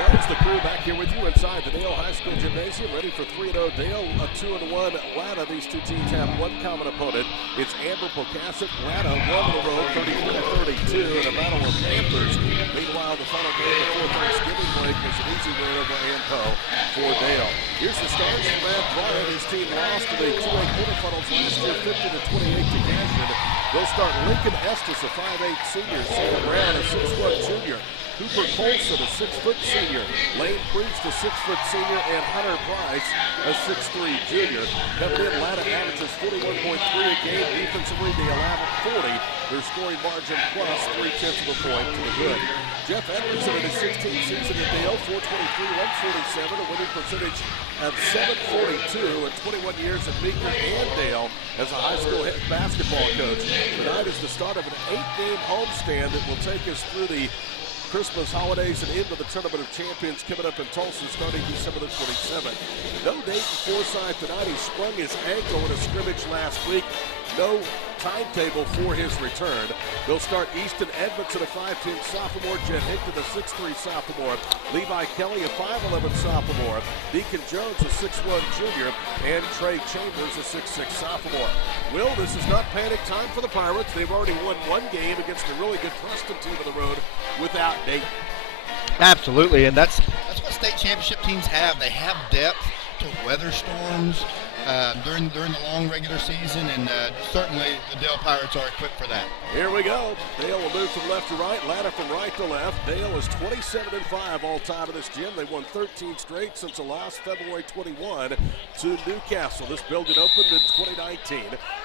Jones, the crew, back here with you inside the Dale High School Gymnasium, ready for 3-0 Dale, a 2-1 Latta. These two teams have one common opponent. It's Amber Pocasset. Latta won the road 33-32 in a battle of Panthers. Meanwhile, the final game before Thanksgiving break was an easy win over Ampo for Dale. Here's the stars from Matt Bryant. His team lost to the 2A quarterfinals last year, 50-28 to Cashman. They'll start Lincoln Estes, a 5'8 senior, Sam Brown, a 6'1 junior, Cooper Colson, a 6-foot senior, Lane Priest, a 6-foot senior, and Hunter Price, a 6'3 junior. Coming in, Latta averages 41.3 a game. Defensively, they allow 40. Their scoring margin plus 0.3 of a point to the good. Jeff Edmondson in his 16th season at Dale, 423, 147, a winning percentage of 742 in 21 years at Meeker and Dale as a high school head basketball coach. Tonight is the start of an 8-game homestand that will take us through the Christmas holidays and into the Tournament of Champions coming up in Tulsa starting December the 27th. No Dayton Forsythe tonight. He sprung his ankle in a scrimmage last week. No timetable for his return. They'll start Easton Edmondson, a 5'10 sophomore, Jet Hickton, a 6'3 sophomore, Levi Kelly, a 5'11 sophomore, Deacon Jones, a 6'1 junior, and Trey Chambers, a 6'6 sophomore. Will, this is not panic time for the Pirates. They've already won one game against a really good Preston team on the road without Dayton. Absolutely, and that's what state championship teams have. They have depth to weather storms during the long regular season, and certainly the Dale Pirates are equipped for that. Here we go. Dale will move from left to right, Latta from right to left. Dale is 27-5 all time in this gym. They won 13 straight since the last February 21 to Newcastle. This building opened in 2019.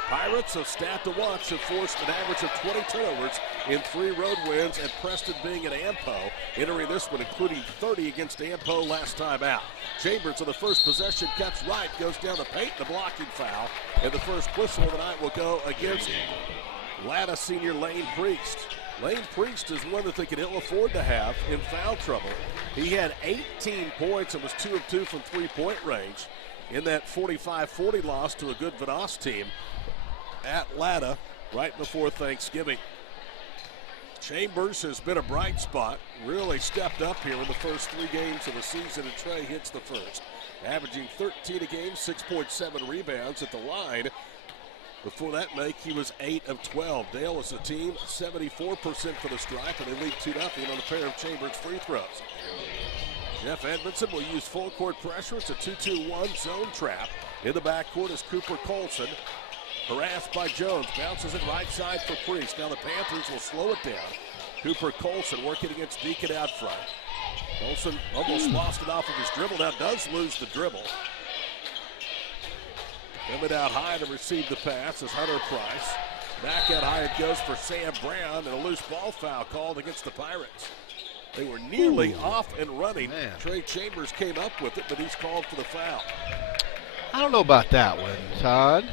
Pirates, a stat to watch, have forced an average of 20 turnovers in 3 road wins, and Preston being at Ampo, entering this one, including 30 against Ampo last time out. Chambers on the first possession cuts right, goes down the paint, the blocking foul, and the first whistle of the night will go against Latta senior Lane Priest. Lane Priest is one that they can ill afford to have in foul trouble. He had 18 points and was 2 of 2 from three-point range in that 45-40 loss to a good Vanoss team at Latta right before Thanksgiving. Chambers has been a bright spot, really stepped up here in the first 3 games of the season, and Trey hits the first. Averaging 13 a game, 6.7 rebounds at the line. Before that make, he was 8 of 12. Dale as a team, 74% for the stripe, and they lead 2-0 on a pair of Chambers free throws. Jeff Edmondson will use full court pressure. It's a 2-2-1 zone trap. In the backcourt is Cooper Colson. Harassed by Jones, bounces it right side for Priest. Now the Panthers will slow it down. Cooper Colson working against Deacon out front. Colson almost lost it off of his dribble. Now does lose the dribble. Coming out high to receive the pass is Hunter Price. Back out high it goes for Sam Brown, and a loose ball foul called against the Pirates. They were nearly off and running. Man. Trey Chambers came up with it, but he's called for the foul. I don't know about that one, Todd.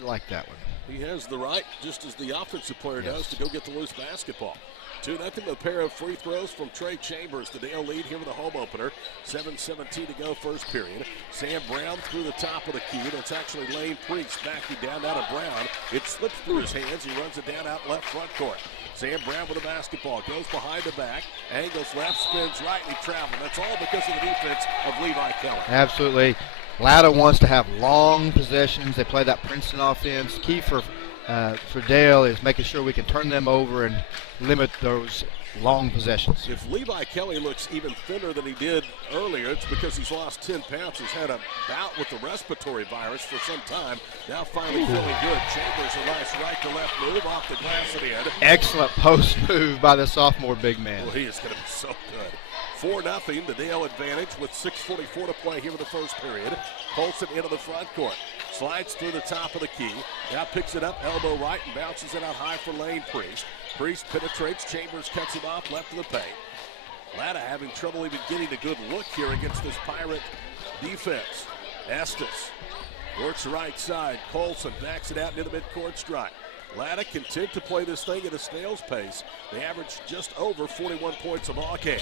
I like that one. He has the right, just as the offensive player does, to go get the loose basketball. 2-0, a pair of free throws from Trey Chambers. The Dale lead here with a home opener. 7:17 to go first period. Sam Brown through the top of the key. That's actually Lane Priest backing down out of Brown. It slips through his hands. He runs it down out left front court. Sam Brown with the basketball. Goes behind the back. Angles left, spins right, and he travels. That's all because of the defense of Levi Kelly. Absolutely. Latta wants to have long possessions. They play that Princeton offense. Key for Dale is making sure we can turn them over and limit those long possessions. If Levi Kelly looks even thinner than he did earlier, it's because he's lost 10 pounds. He's had a bout with the respiratory virus for some time. Now finally feeling good. Chambers a nice right to left move off the glass at the end. Excellent post move by the sophomore big man. Well, he is going to be so good. 4-0, the Dale advantage with 6:44 to play here in the first period. Colson into the front court. Slides through the top of the key. Now picks it up, elbow right, and bounces it out high for Lane Priest. Priest penetrates. Chambers cuts him off left of the paint. Latta having trouble even getting a good look here against this Pirate defense. Estes works the right side. Colson backs it out into the midcourt stripe. Latta content to play this thing at a snail's pace. They average just over 41 points a ball game.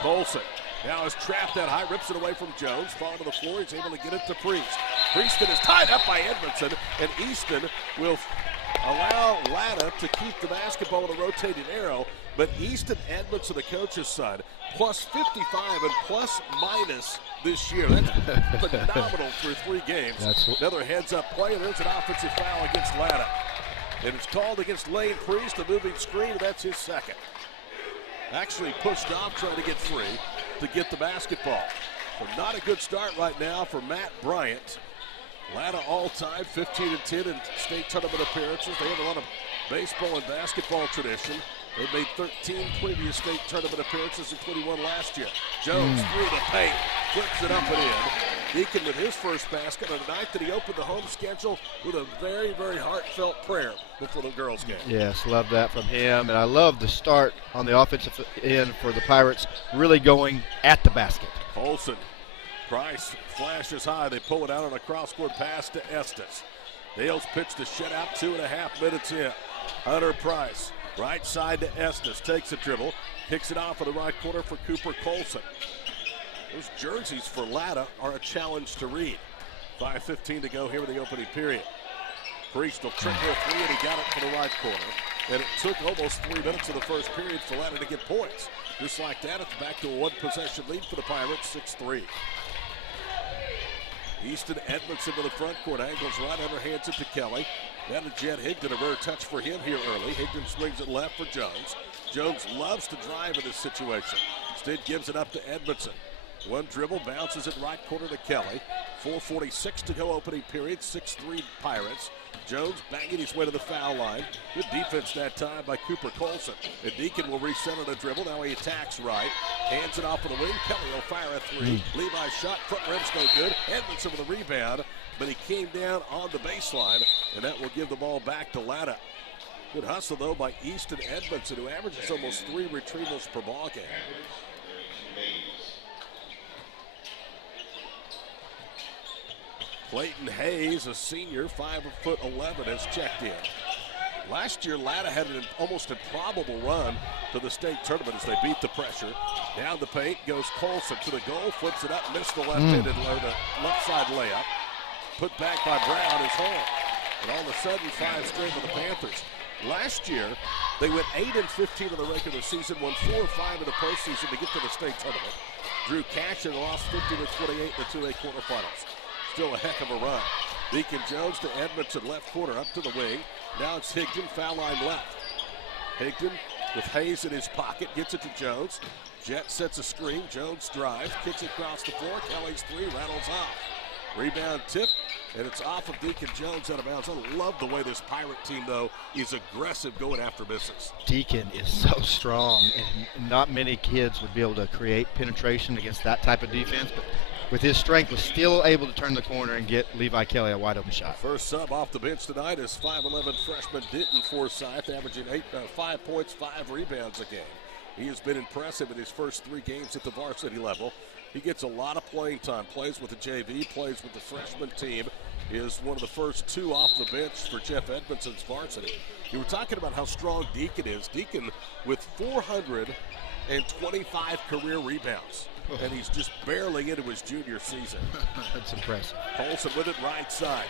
Colson now is trapped out high, rips it away from Jones. Falling to the floor, he's able to get it to Priest. Prieston is tied up by Edmondson, and Easton will allow Latta to keep the basketball in a rotating arrow. But Easton Edmondson, the coach's side, plus 55 and plus minus this year. That's phenomenal through 3 games. Another heads-up play, and there's an offensive foul against Latta. And it's called against Lane Priest, a moving screen, and that's his second. Actually pushed off trying to get free to get the basketball. So not a good start right now for Matt Bryant. Latta all-time 15-10 in state tournament appearances. They have a lot of baseball and basketball tradition. They made 13 previous state tournament appearances, including one last year. Jones through the paint, flips it up and in. Deacon with his first basket on the night that he opened the home schedule with a very, very heartfelt prayer before the girls' game. Yes, love that from him. And I love the start on the offensive end for the Pirates, really going at the basket. Olsen, Price flashes high. They pull it out on a cross-court pass to Estes. Dale's pitch to shutout, 2.5 minutes in. Hunter Price, right side to Estes, takes a dribble, picks it off in the right corner for Cooper Colson. Those jerseys for Latta are a challenge to read. 5:15 to go here in the opening period. Priest will trigger a 3, and he got it for the right corner. And it took almost 3 minutes of the first period for Latta to get points. Just like that, it's back to a 1-possession lead for the Pirates, 6-3. Easton Edmondson to the front court, angles right under, hands it to Kelly. Now to Jed Higdon, a rare touch for him here early. Higdon swings it left for Jones. Jones loves to drive in this situation. Instead gives it up to Edmondson. One dribble, bounces it right corner to Kelly. 4:46 to go opening period, 6-3 Pirates. Jones banging his way to the foul line. Good defense that time by Cooper Colson. And Deacon will reset on a dribble. Now he attacks right. Hands it off to the wing. Kelly will fire a 3. Levi's shot, front rim's no good. Edmondson with a rebound, but he came down on the baseline, and that will give the ball back to Latta. Good hustle, though, by Easton Edmondson, who averages almost 3 retrievals per ball game. Clayton Hayes, a senior, 5'11", has checked in. Last year, Latta had an almost improbable run to the state tournament as they beat the pressure. Down the paint goes Colson to the goal, flips it up, missed the left-handed or the left side layup. Put back by Brown is home. And all of a sudden, 5 straight for the Panthers. Last year, they went 8-15 in the regular season, won 4 or 5 in the postseason to get to the state tournament. Drew Cashin lost 50-28 in the 2A quarterfinals. Still a heck of a run. Deacon Jones to Edmondson, left corner, up to the wing. Now it's Higdon, foul line left. Higdon with Hayes in his pocket, gets it to Jones. Jet sets a screen, Jones drives, kicks it across the floor. Kelly's 3 rattles off. Rebound tip, and it's off of Deacon Jones out of bounds. I love the way this Pirate team, though, is aggressive going after misses. Deacon is so strong, and not many kids would be able to create penetration against that type of defense, but with his strength, was still able to turn the corner and get Levi Kelly a wide-open shot. First sub off the bench tonight is 5'11" freshman Denton Forsyth, averaging 5 points, 5 rebounds a game. He has been impressive in his first 3 games at the varsity level. He gets a lot of playing time, plays with the JV, plays with the freshman team, is one of the first 2 off the bench for Jeff Edmondson's varsity. You were talking about how strong Deacon is. Deacon with 425 career rebounds. And he's just barely into his junior season. That's impressive. Colson with it right side.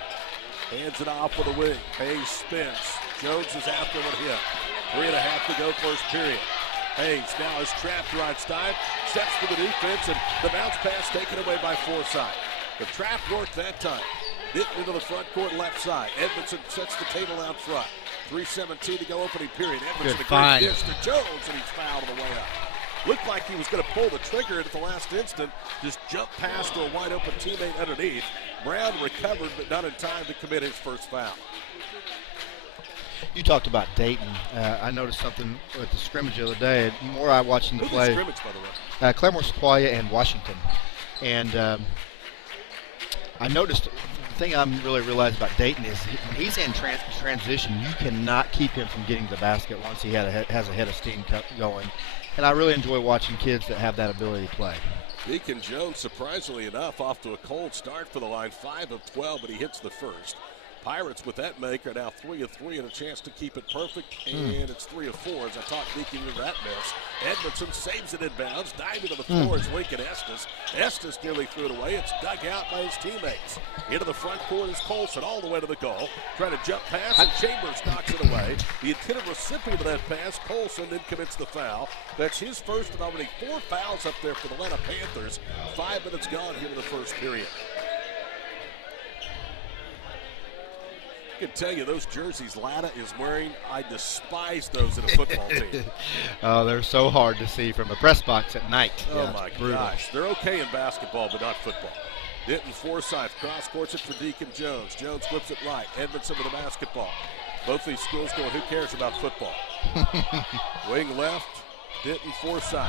Hands it off for the wing. Hayes spins. Jones is after one hit. 3.5 to go first period. Hayes now is trapped right side. Steps to the defense, and the bounce pass taken away by Forsyth. The trap worked that time. Hit into the front court left side. Edmondson sets the table out front. 3:17 to go opening period. Edmondson a great dish to Jones, and he's fouled on the way up. Looked like he was going to pull the trigger at the last instant. Just jumped past to a wide-open teammate underneath. Brown recovered, but not in time to commit his first foul. You talked about Dayton. I noticed something with the scrimmage the other day. The more I watched them play. Who's the scrimmage, by the way? Claremore Sequoia and Washington. And I noticed the thing I'm really realized about Dayton is when he's in transition, you cannot keep him from getting the basket once he has a head of steam going. And I really enjoy watching kids that have that ability to play. Deacon Jones, surprisingly enough, off to a cold start for the line. 5 of 12, but he hits the first. Pirates with that make are now 3 of 3 and a chance to keep it perfect, and it's 3 of 4 as I talked Deacon into that miss. Edmondson saves it in bounds, diving to the floor is Lincoln Estes. Estes nearly threw it away. It's dug out by his teammates. Into the front court is Colson all the way to the goal. Trying to jump pass, and Chambers knocks it away. The intended recipient of that pass, Colson, then commits the foul. That's his first and already 4 fouls up there for the Latta Panthers. 5 minutes gone here in the first period. I can tell you those jerseys Latta is wearing, I despise those in a football team. Oh, they're so hard to see from a press box at night. Oh, my gosh. They're okay in basketball, but not football. Denton Forsyth cross-courts it for Deacon Jones. Jones flips it right. Edmondson with the basketball. Both these schools going, who cares about football? Wing left, Denton Forsyth.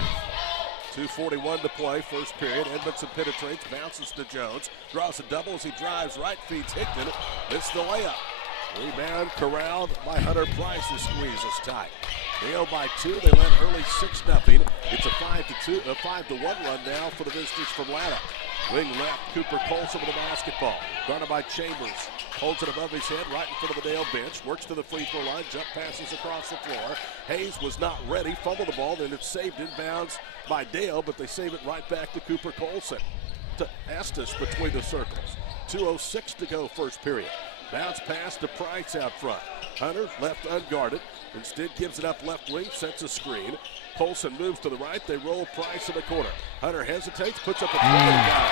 2:41 to play, first period. Edmondson penetrates, bounces to Jones. Draws a double as he drives right, feeds Hickton. Missed the layup. Rebound corralled by Hunter Price, who squeezes tight. Dale by 2. They led early 6-0. It's a 5-1 run now for the visitors from Latta. Wing left, Cooper Colson with the basketball. Guarded by Chambers. Holds it above his head right in front of the Dale bench. Works to the free throw line. Jump passes across the floor. Hayes was not ready. Fumbled the ball. Then it's saved inbounds by Dale, but they save it right back to Cooper Colson. To Estes between the circles. 2:06 to go first period. Bounce pass to Price out front. Hunter left unguarded. Instead gives it up left wing, sets a screen. Colson moves to the right. They roll Price in the corner. Hunter hesitates, puts up a 3 and down.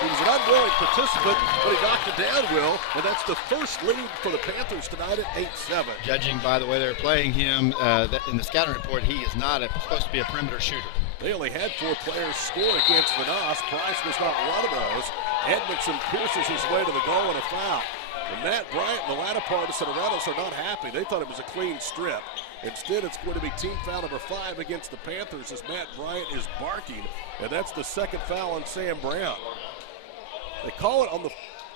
He was an unwilling participant, but he knocked it down, Will, and that's the first lead for the Panthers tonight at 8-7. Judging by the way they're playing him, in the scouting report, he is not supposed to be a perimeter shooter. They only had 4 players score against Vanoss. Price was not one of those. Edmondson pierces his way to the goal and a foul. And Matt Bryant and the Latta Partisan Arenas are not happy. They thought it was a clean strip. Instead, it's going to be team foul number 5 against the Panthers as Matt Bryant is barking, and that's the second foul on Sam Brown. They call it on the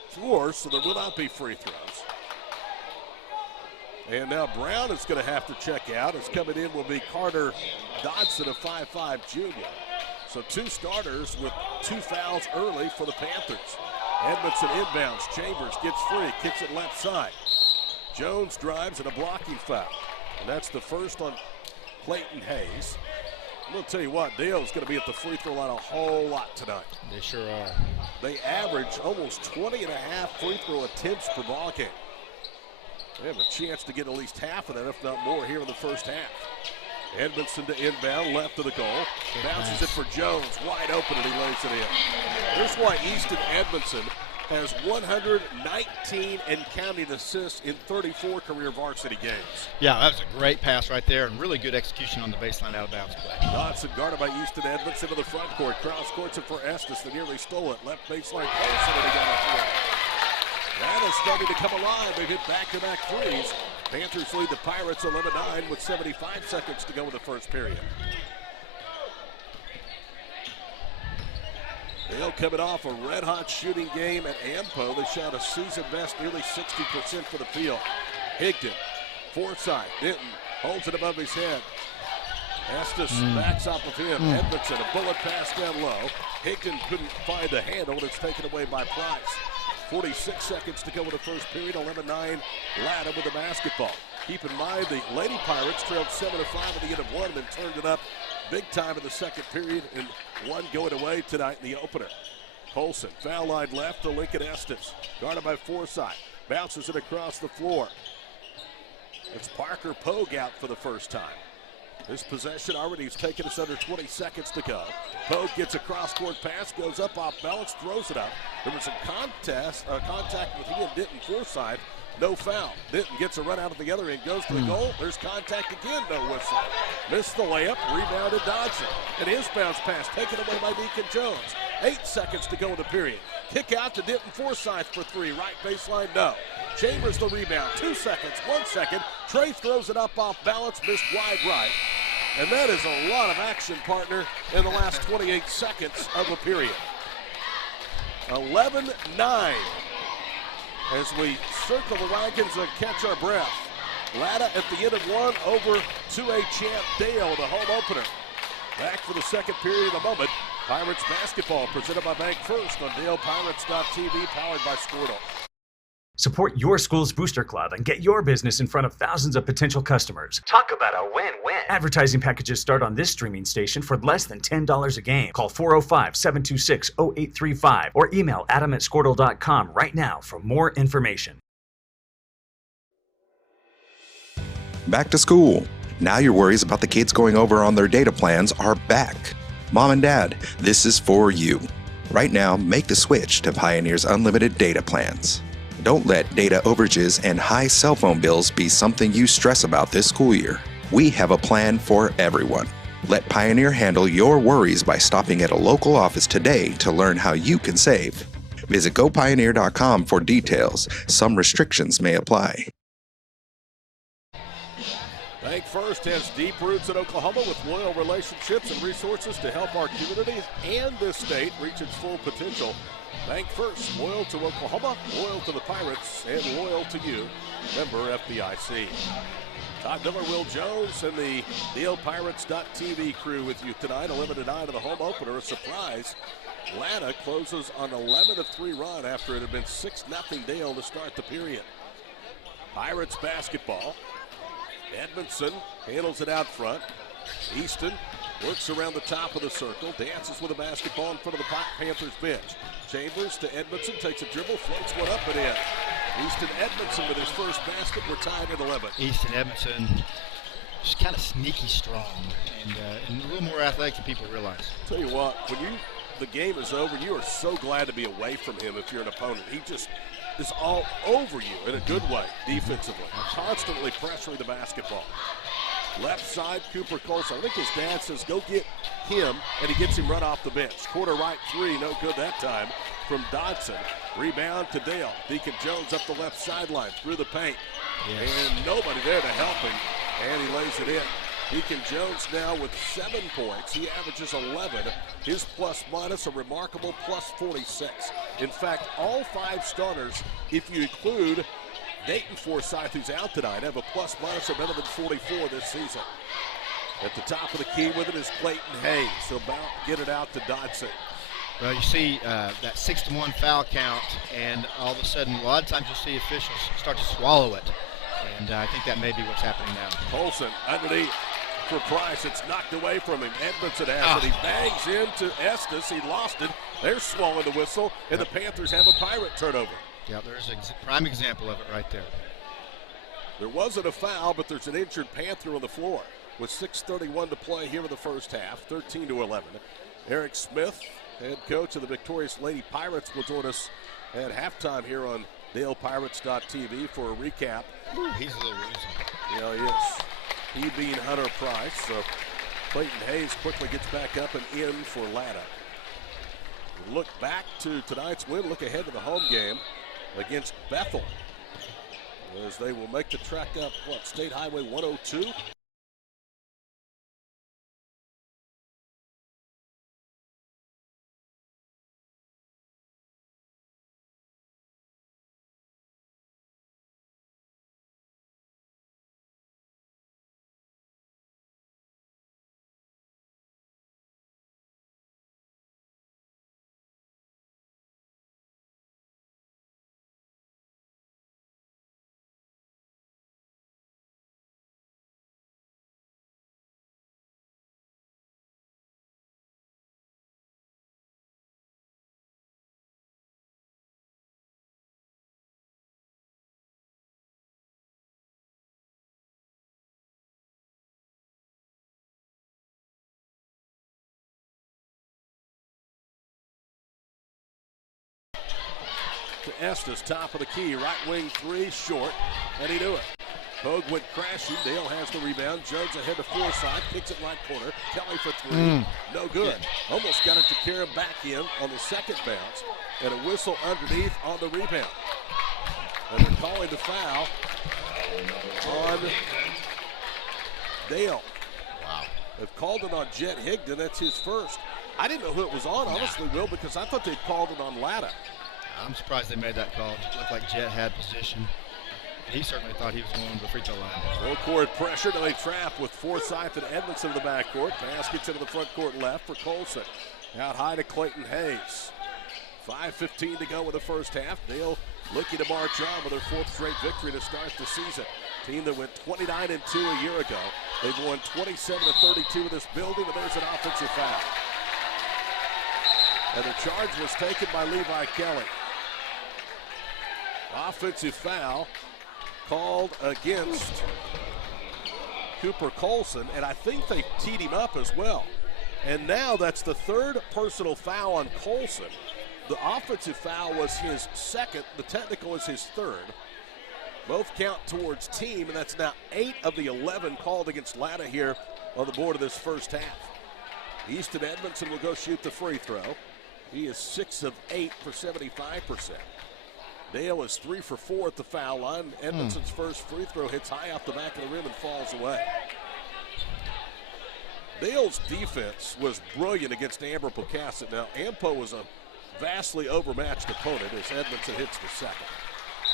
floor, so there will not be free throws. And now Brown is going to have to check out. As coming in will be Carter Dodson, a 5'5 junior. So 2 starters with 2 fouls early for the Panthers. Edmondson inbounds. Chambers gets free, kicks it left side. Jones drives and a blocking foul. And that's the first on Clayton Hayes. I'm going to tell you what, Dale's going to be at the free throw line a whole lot tonight. They sure are. They average almost 20 and a half free throw attempts per ball game. They have a chance to get at least half of that, if not more, here in the first half. Edmondson to inbound, left of the goal. Bounces it for Jones, wide open, and he lays it in. Here's why Easton Edmondson has 119 and counting assists in 34 career varsity games. Yeah, that was a great pass right there, and really good execution on the baseline out of bounds play. Dodson guarded by Easton Edmondson to the front court. Cross courts it for Estes, that nearly stole it. Left baseline, Colson, and he got a 3. That is starting to come alive. They've hit back-to-back threes. Panthers lead the Pirates 11-9 with 75 seconds to go in the first period. Dale coming off a red-hot shooting game at Ampo. They shot a season-best nearly 60% for the field. Higdon, Forsyth, Denton holds it above his head. Estes backs off of him. Edmondson, a bullet pass down low. Higdon couldn't find the handle, and it's taken away by Price. 46 seconds to go in the first period. 11-9 Latta with the basketball. Keep in mind the Lady Pirates trailed 7-5 at the end of 1 and turned it up big time in the second period, and 1 going away tonight in the opener. Colson, foul line left to Lincoln Estes. Guarded by Forsyth. Bounces it across the floor. It's Parker Pogue out for the first time. This possession already has taken us under 20 seconds to go. Pogue gets a cross-court pass, goes up off balance, throws it up. There was some contact with he and Denton Forsyth. No foul. Denton gets a run out of the other end, goes to the goal. There's contact again, no whistle. Missed the layup, rebounded Dodson. And his bounce pass taken away by Deacon Jones. 8 seconds to go in the period. Kick out to Denton Forsyth for 3. Right baseline, no. Chambers the rebound. 2 seconds, 1 second. Trey throws it up off balance, missed wide right. And that is a lot of action, partner, in the last 28 seconds of the period. 11-9 as we circle the wagons and catch our breath. Latta at the end of 1 over 2A champ Dale, the home opener. Back for the second period in a moment. Pirates basketball presented by Bank First on DalePirates.tv, powered by Squirtle. Support your school's booster club and get your business in front of thousands of potential customers. Talk about a win-win. Advertising packages start on this streaming station for less than $10 a game. Call 405-726-0835 or email adam@squirtle.com right now for more information. Back to school. Now your worries about the kids going over on their data plans are back. Mom and Dad, this is for you. Right now, make the switch to Pioneer's unlimited data plans. Don't let data overages and high cell phone bills be something you stress about this school year. We have a plan for everyone. Let Pioneer handle your worries by stopping at a local office today to learn how you can save. Visit gopioneer.com for details. Some restrictions may apply. Bank First has deep roots in Oklahoma with loyal relationships and resources to help our communities and this state reach its full potential. Bank First, loyal to Oklahoma, loyal to the Pirates, and loyal to you. Member FDIC. Todd Miller, Will Jones, and the DalePirates.tv crew with you tonight. 11-9 in the home opener. A surprise. Latta closes on 11-3 run after it had been 6-0 Dale to start the period. Pirates basketball. Edmondson handles it out front. Easton works around the top of the circle, dances with a basketball in front of the Panthers bench. Chambers to Edmondson, takes a dribble, floats one up and in. Easton Edmondson with his first basket. We're tied at 11. Easton Edmondson, just kind of sneaky strong and a little more athletic than people realize. Tell you what, when the game is over, you are so glad to be away from him if you're an opponent. He just is all over you in a good way defensively, constantly pressuring the basketball. Left side, Cooper Colson. I think his dad says go get him, and he gets him right off the bench. Quarter right three, no good that time from Dodson. Rebound to Dale. Deacon Jones up the left sideline through the paint. Yes. And nobody there to help him, and he lays it in. Deacon Jones now with 7 points. He averages 11. His plus-minus a remarkable plus 46. In fact, all 5 starters, if you include Dayton Forsythe, who's out tonight, have a plus-minus of better than 44 this season. At the top of the key with it is Clayton Hayes. So about get it out to Dodson. Well, you see that 6-1 foul count, and all of a sudden, a lot of times you'll see officials start to swallow it. And I think that may be what's happening now. Colson underneath for Price. It's knocked away from him. Edmondson has it. He bangs into Estes. He lost it. They're swallowing the whistle, and the Panthers have a Pirate turnover. Yeah, there's a prime example of it right there. There wasn't a foul, but there's an injured Panther on the floor with 6:31 to play here in the first half, 13-11. Eric Smith, head coach of the victorious Lady Pirates, will join us at halftime here on DalePirates.tv for a recap. He's a little woozy. Yeah, he is. He being Hunter Price, so Clayton Hayes quickly gets back up and in for Latta. Look back to tonight's win, look ahead to the home game against Bethel, as they will make the trek up, State Highway 102? To Estes, top of the key, right wing three, short, and he knew it. Pogue went crashing. Dale has the rebound. Jones ahead to Forsythe, kicks it right corner. Kelly for three, no good. Almost got it to carry him back in on the second bounce, and a whistle underneath on the rebound. And they're calling the foul on Dale. Wow. They've called it on Jet Higdon. That's his first. I didn't know who it was on, honestly, Will, because I thought they'd called it on Latta. I'm surprised they made that call. It looked like Jet had position. He certainly thought he was going to the free throw line. Full court pressure. Now they trap with Forsythe and Edmondson in the backcourt. Pass gets into the front court left for Colson. Out high to Clayton Hayes. 5:15 to go in the first half. Dale looking to march on with their 4th straight victory to start the season. Team that went 29-2 a year ago. They've won 27-32 in this building, and there's an offensive foul. And the charge was taken by Levi Kelly. Offensive foul called against Cooper Colson, and I think they teed him up as well. And now that's the 3rd personal foul on Colson. The offensive foul was his 2nd. The technical is his 3rd. Both count towards team, and that's now 8 of the 11 called against Latta here on the board of this first half. Easton Edmondson will go shoot the free throw. He is 6 of 8 for 75%. Dale is 3 for 4 at the foul line. Edmondson's first free throw hits high off the back of the rim and falls away. Dale's defense was brilliant against Amber Pocasset. Now, Ampo was a vastly overmatched opponent as Edmondson hits the second.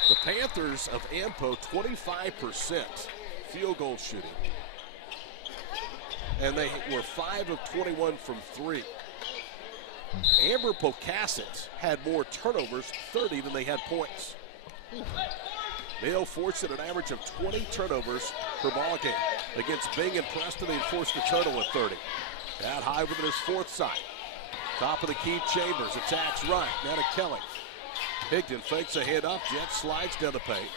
The Panthers of Ampo, 25% field goal shooting. And they were 5 of 21 from 3. Amber Pocasset had more turnovers, 30, than they had points. Dale forced an average of 20 turnovers per ball game. Against Bing and Preston, they forced a total of 30. That high within his 4th sight. Top of the key, Chambers attacks right. Now to Kelly. Higdon fakes a handoff. Jet slides down the paint.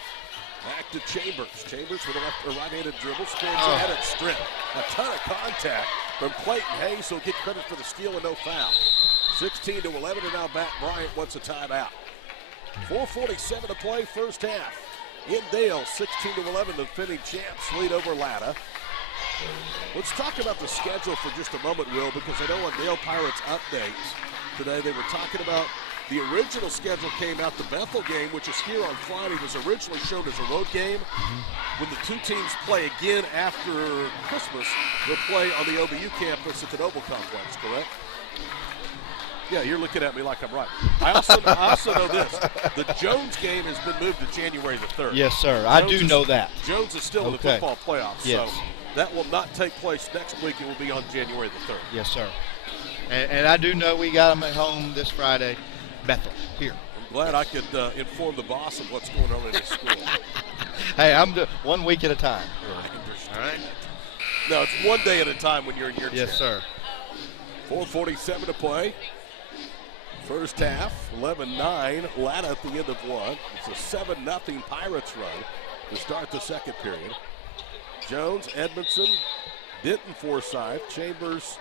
Back to Chambers. Chambers with a right-handed dribble. Spins ahead and strip. A ton of contact from Clayton Hayes, so he'll get credit for the steal and no foul. 16-11, and now Matt Bryant wants a timeout. 4:47 to play, first half. In Dale, 16-11, the defending champs lead over Latta. Let's talk about the schedule for just a moment, Will, because I know on Dale Pirates updates today they were talking about the original schedule came out. The Bethel game, which is here on Friday, was originally shown as a road game. When the two teams play again after Christmas, they'll play on the OBU campus at the Noble Complex, correct? Yeah, you're looking at me like I'm right. I also know this. The Jones game has been moved to January the 3rd. Yes, sir. I do know that. Jones is still in the football playoffs, yes. So that will not take place next week. It will be on January the 3rd. Yes, sir. And I do know we got them at home this Friday, Bethel, here. I'm glad I could inform the boss of what's going on in his school. Hey, I'm 1 week at a time. All right. No, it's 1 day at a time when you're in your chair. Yes, sir. 4:47 to play. First half, 11-9, Latta at the end of one. It's a 7-0 Pirates run to start the second period. Jones, Edmondson, Denton, Forsyth, Chambers,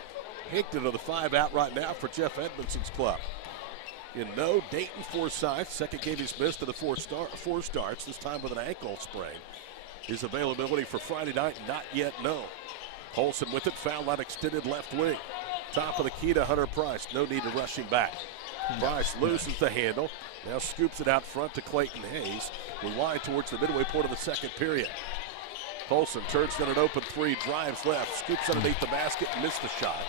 Hinkton are the 5 out right now for Jeff Edmondson's club. No Dayton Forsyth, second game he's missed of the four starts, this time with an ankle sprain. His availability for Friday night not yet known. Colson with it, foul line extended left wing. Top of the key to Hunter Price, no need to rush him back. Price loses the handle, now scoops it out front to Clayton Hayes. We'll line towards the midway point of the second period. Colson turns down an open 3, drives left, scoops underneath the basket, missed the shot.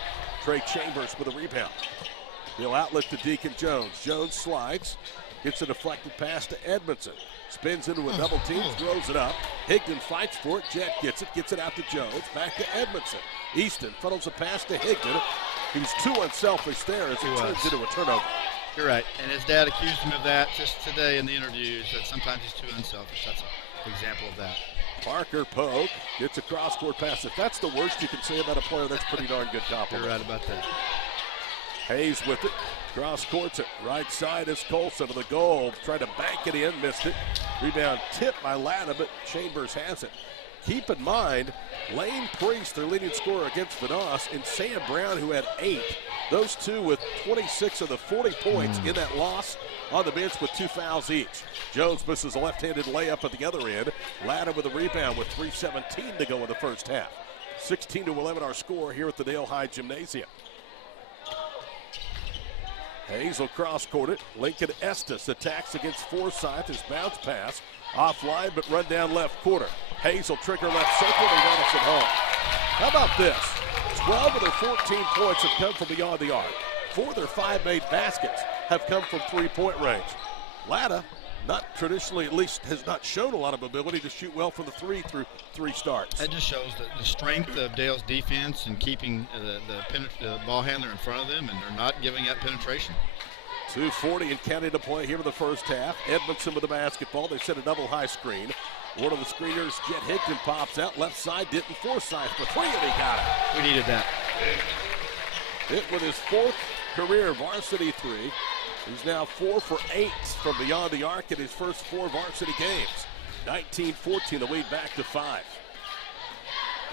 Trey Chambers with a rebound. He'll outlet to Deacon Jones. Jones slides, gets a deflected pass to Edmondson. Spins into a double team, throws it up. Higdon fights for it, Jet gets it out to Jones, back to Edmondson. Easton funnels a pass to Higdon. He was too unselfish there as he turns into a turnover. You're right, and his dad accused him of that just today in the interviews, that sometimes he's too unselfish. That's an example of that. Parker Pogue gets a cross-court pass. If that's the worst you can say about a player, that's pretty darn good compliment. You're right about that. Hayes with it, cross-courts it. Right side is Colson to the goal. Tried to bank it in, missed it. Rebound tipped by Latta, but Chambers has it. Keep in mind, Lane Priest, their leading scorer against Vanoss, and Sam Brown, who had 8. Those two with 26 of the 40 points in that loss on the bench with 2 fouls each. Jones misses a left-handed layup at the other end. Latta with a rebound with 3:17 to go in the first half. 16-11 our score here at the Dale High Gymnasium. Hayes will cross-court it. Lincoln Estes attacks against Forsyth. His bounce pass offline, but run down left quarter. Hayes will trigger left circle and run us at home. How about this? 12 of their 14 points have come from beyond the arc. 4 of their 5 made baskets have come from three-point range. Latta, not traditionally, at least, has not shown a lot of ability to shoot well from the 3 through 3 starts. That just shows the strength of Dale's defense and keeping the ball handler in front of them, and they're not giving up penetration. 2:40 and counting to play here in the first half. Edmondson with the basketball. They set a double high screen. One of the screeners, Jet Higdon, pops out left side. Denton Forsyth for three, and he got it. We needed that. Hit with his fourth career varsity three. He's now 4 for 8 from beyond the arc in his first 4 varsity games. 19-14, the lead back to 5.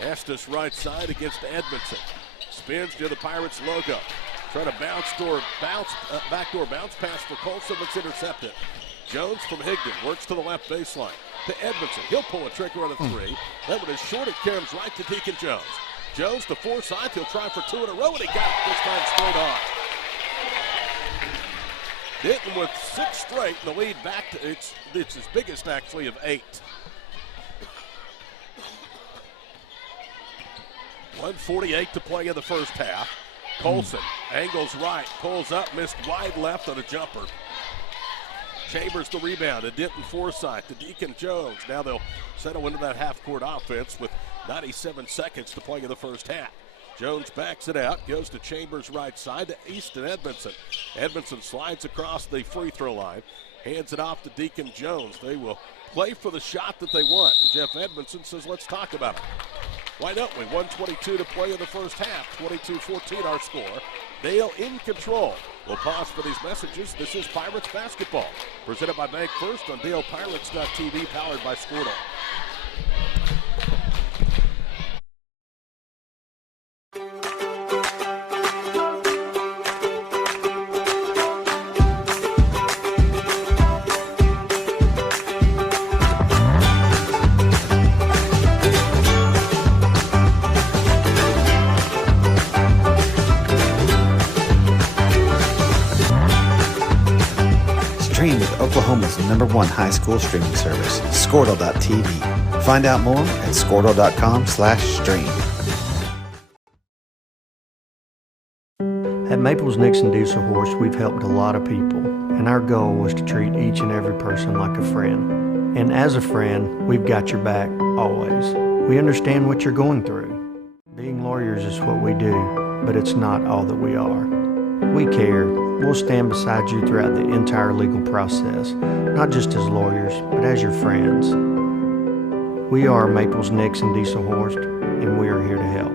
Estes right side against Edmondson. Spins near the Pirates logo. Trying to backdoor bounce pass for Colson, that's intercepted. Jones from Higdon works to the left baseline to Edmondson. He'll pull a trigger on a three. That one is short. It comes right to Deacon Jones. Jones to Forsyth. He'll try for 2 in a row, and he got it this time straight on. Denton with 6 straight, and the lead back to it's his biggest actually of 8. 1:48 to play in the first half. Colson angles right, pulls up, missed wide left on a jumper. Chambers the rebound, and Denton Forsyth to Deacon Jones. Now they'll settle into that half-court offense with 97 seconds to play in the first half. Jones backs it out, goes to Chambers right side to Easton Edmondson. Edmondson slides across the free throw line, hands it off to Deacon Jones. They will play for the shot that they want. Jeff Edmondson says, let's talk about it. Why don't we? 1:22 to play in the first half. 22-14 our score. Dale in control. We'll pause for these messages. This is Pirates basketball. Presented by Bank First on DalePirates.tv, powered by Squirtle. Stream with Oklahoma's #1 high school streaming service, Squirtle.tv. Find out more at Squirtle.com/stream. At Maples Nixon Diesel Horse, we've helped a lot of people, and our goal was to treat each and every person like a friend. And as a friend, we've got your back, always. We understand what you're going through. Being lawyers is what we do, but it's not all that we are. We care. We'll stand beside you throughout the entire legal process, not just as lawyers, but as your friends. We are Maples Nixon Diesel Horse, and we are here to help.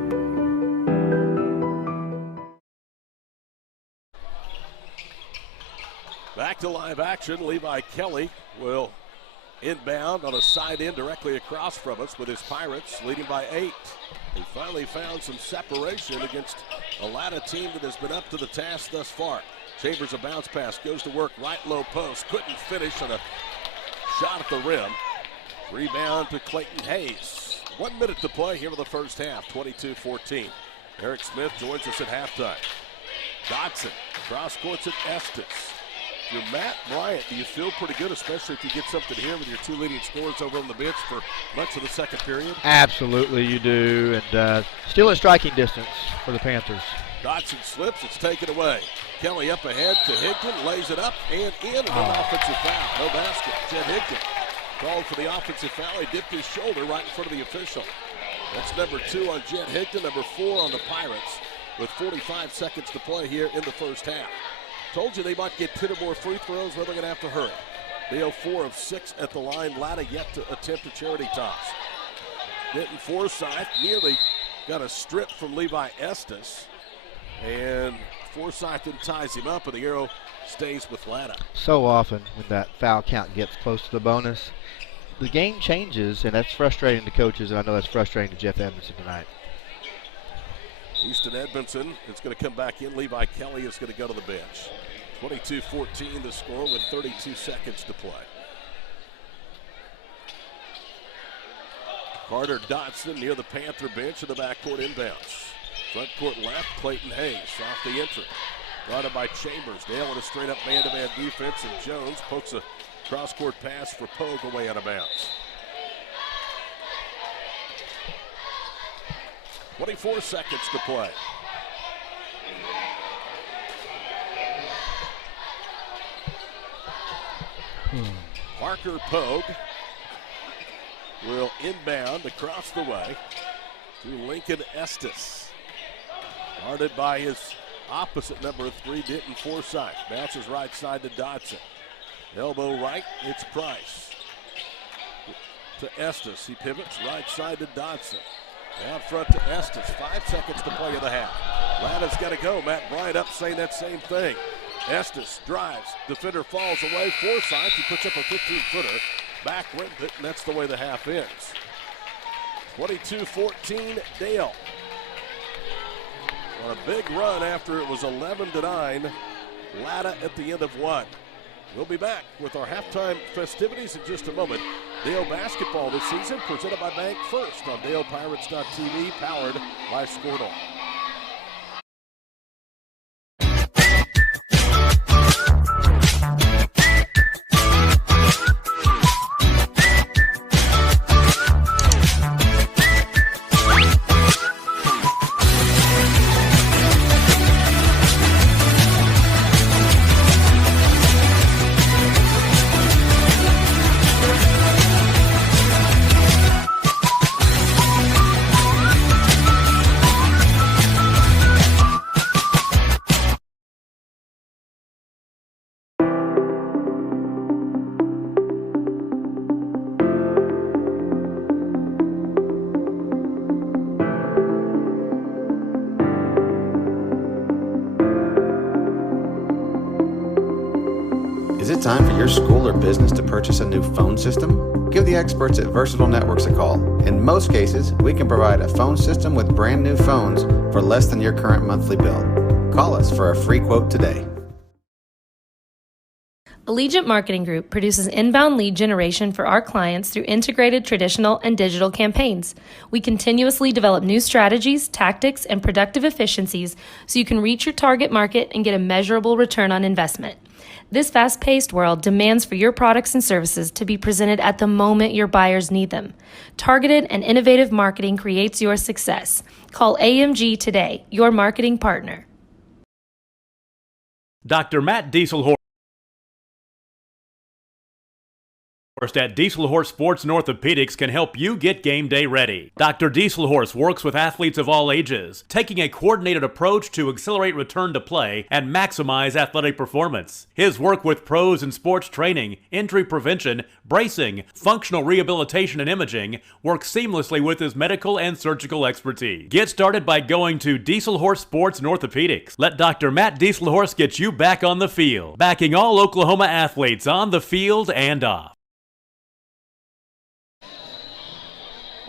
Back to live action. Levi Kelly will inbound on a side end directly across from us with his Pirates leading by 8. He finally found some separation against a Latta team that has been up to the task thus far. Chambers a bounce pass, goes to work right low post. Couldn't finish on a shot at the rim. Rebound to Clayton Hayes. 1 minute to play here in the first half, 22-14. Eric Smith joins us at halftime. Dotson cross courts at Estes. You're Matt Bryant. Do you feel pretty good, especially if you get something here with your 2 leading scorers over on the bench for much of the second period? Absolutely, you do, and still in striking distance for the Panthers. Dotson slips, it's taken away. Kelly up ahead to Higdon, lays it up and in, and an offensive foul. No basket. Jet Higdon called for the offensive foul. He dipped his shoulder right in front of the official. That's number 2 on Jet Higdon, number 4 on the Pirates, with 45 seconds to play here in the first half. Told you they might get 10 or more free throws, but they're going to have to hurry. Dale 4 of 6 at the line. Latta yet to attempt a charity toss. Denton Forsyth nearly got a strip from Levi Estes. And Forsyth then ties him up, and the arrow stays with Latta. So often when that foul count gets close to the bonus, the game changes, and that's frustrating to coaches, and I know that's frustrating to Jeff Edmondson tonight. Easton Edmondson is going to come back in. Levi Kelly is going to go to the bench. 22-14 the score with 32 seconds to play. Carter Dotson near the Panther bench in the backcourt inbounds. Front court left, Clayton Hayes off the entry. Brought in by Chambers. Dale in a straight-up man-to-man defense, and Jones pokes a cross-court pass for Pogue away out of bounds. 24 seconds to play. Parker Pogue will inbound across the way to Lincoln Estes. Guarded by his opposite number 3, Denton Forsythe. Bounces right side to Dodson. Elbow right, it's Price. To Estes, he pivots right side to Dodson. Out front to Estes, 5 seconds to play in the half. Latta's got to go. Matt Bryant up saying that same thing. Estes drives, defender falls away. Forsythe, he puts up a 15-footer. Back with it, and that's the way the half ends. 22-14, Dale. On a big run after it was 11-9. Latta at the end of one. We'll be back with our halftime festivities in just a moment. Dale basketball this season presented by Bank First on DalePirates.tv, powered by Squirtle. Is it time for your school or business to purchase a new phone system? Give the experts at Versatile Networks a call. In most cases, we can provide a phone system with brand new phones for less than your current monthly bill. Call us for a free quote today. Allegiant Marketing Group produces inbound lead generation for our clients through integrated traditional and digital campaigns. We continuously develop new strategies, tactics, and productive efficiencies so you can reach your target market and get a measurable return on investment. This fast-paced world demands for your products and services to be presented at the moment your buyers need them. Targeted and innovative marketing creates your success. Call AMG today, your marketing partner. Dr. Matt Dieselhorst at Dieselhorst Sports and Orthopedics can help you get game day ready. Dr. Dieselhorst works with athletes of all ages, taking a coordinated approach to accelerate return to play and maximize athletic performance. His work with pros in sports training, injury prevention, bracing, functional rehabilitation, and imaging works seamlessly with his medical and surgical expertise. Get started by going to Dieselhorst Sports and Orthopedics. Let Dr. Matt Dieselhorst get you back on the field, backing all Oklahoma athletes on the field and off.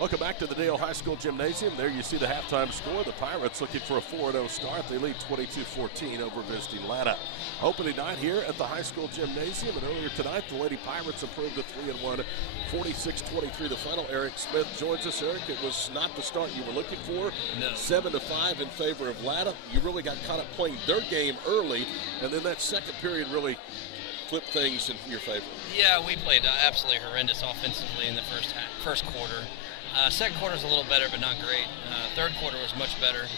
Welcome back to the Dale High School Gymnasium. There you see the halftime score. The Pirates looking for a 4-0 start. They lead 22-14 over visiting Latta. Opening night here at the high school gymnasium, and earlier tonight the Lady Pirates improved to 3-1, 46-23 the final. Eric Smith joins us. Eric, it was not the start you were looking for. No. 7-5 in favor of Latta. You really got caught up playing their game early, and then that second period really flipped things in your favor. Yeah, we played absolutely horrendous offensively in the first quarter. Second quarter was a little better, but not great. Third quarter was much better,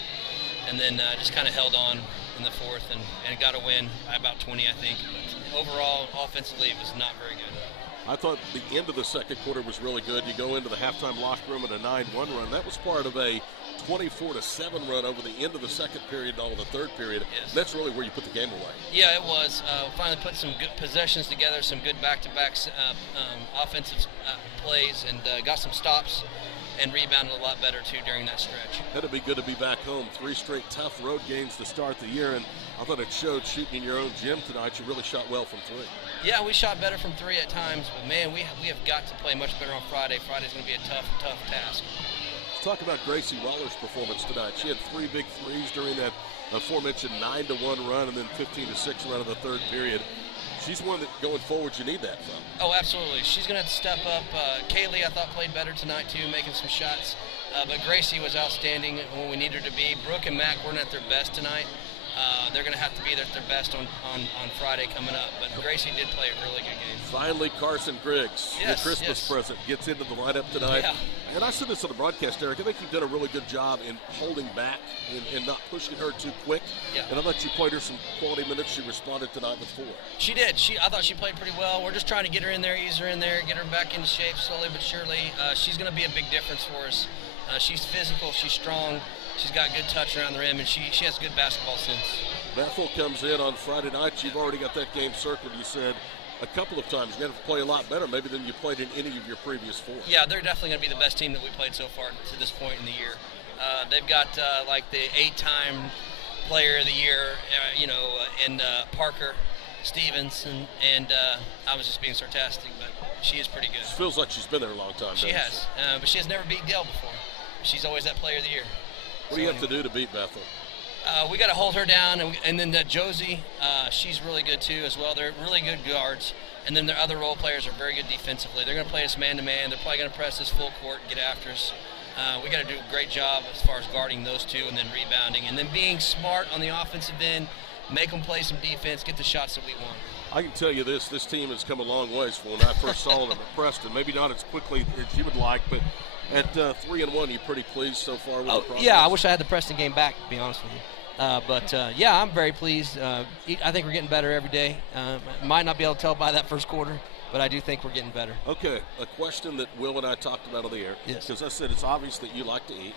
and then just kind of held on in the fourth and got a win by about 20, I think. But overall, offensively, it was not very good. I thought the end of the second quarter was really good. You go into the halftime locker room at a 9-1 run. That was part of a 24-7 run over the end of the second period and all of the third period. Yes. That's really where you put the game away. Yeah, it was. Finally put some good possessions together, some good back-to-back offensive plays, and got some stops and rebounded a lot better, too, during that stretch. That'd be good to be back home. 3 straight tough road games to start the year, and I thought it showed shooting in your own gym tonight. You really shot well from 3. Yeah, we shot better from 3 at times, but, man, we have got to play much better on Friday. Friday's going to be a tough task. Let's talk about Gracie Waller's performance tonight. She had 3 big threes during that aforementioned 9-1 run and then 15-6 run in the third period. She's one that going forward you need that from. Oh, absolutely. She's going to have to step up. Kaylee, I thought, played better tonight, too, making some shots. But Gracie was outstanding when we needed her to be. Brooke and Mac weren't at their best tonight. They're going to have to be at their best on Friday coming up. But Gracie did play a really good game. Finally, Carson Griggs, yes, the Christmas present, gets into the lineup tonight. Yeah. And I said this on the broadcast, Eric. I think you've done a really good job in holding back and not pushing her too quick. Yeah. And I thought you played her some quality minutes. She responded tonight with 4. She did. I thought she played pretty well. We're just trying to get her in there, ease her in there, get her back into shape slowly but surely. She's going to be a big difference for us. She's physical. She's strong. She's got good touch around the rim, and she has good basketball sense. Bethel comes in on Friday night. You've already got that game circled. You said a couple of times you're going to play a lot better maybe than you played in any of your previous 4. Yeah, they're definitely going to be the best team that we played so far to this point in the year. They've got like the 8-time player of the year, in Parker Stevens, and I was just being sarcastic, but she is pretty good. It feels like she's been there a long time. She has, but she has never beat Dale before. She's always that player of the year. What do you have to do to beat Bethel? We got to hold her down, and then Josie, she's really good too as well. They're really good guards, and then their other role players are very good defensively. They're going to play us man-to-man. They're probably going to press us full court and get after us. We got to do a great job as far as guarding those two and then rebounding, and then being smart on the offensive end, make them play some defense, get the shots that we want. I can tell you this team has come a long ways from when I first saw them at Preston. Maybe not as quickly as you would like, but at 3-1, you're pretty pleased so far with the progress? Yeah, I wish I had the Preston game back, to be honest with you. Yeah, I'm very pleased. I think we're getting better every day. Might not be able to tell by that first quarter, but I do think we're getting better. Okay, a question that Will and I talked about on the air. Yes. Because I said it's obvious that you like to eat.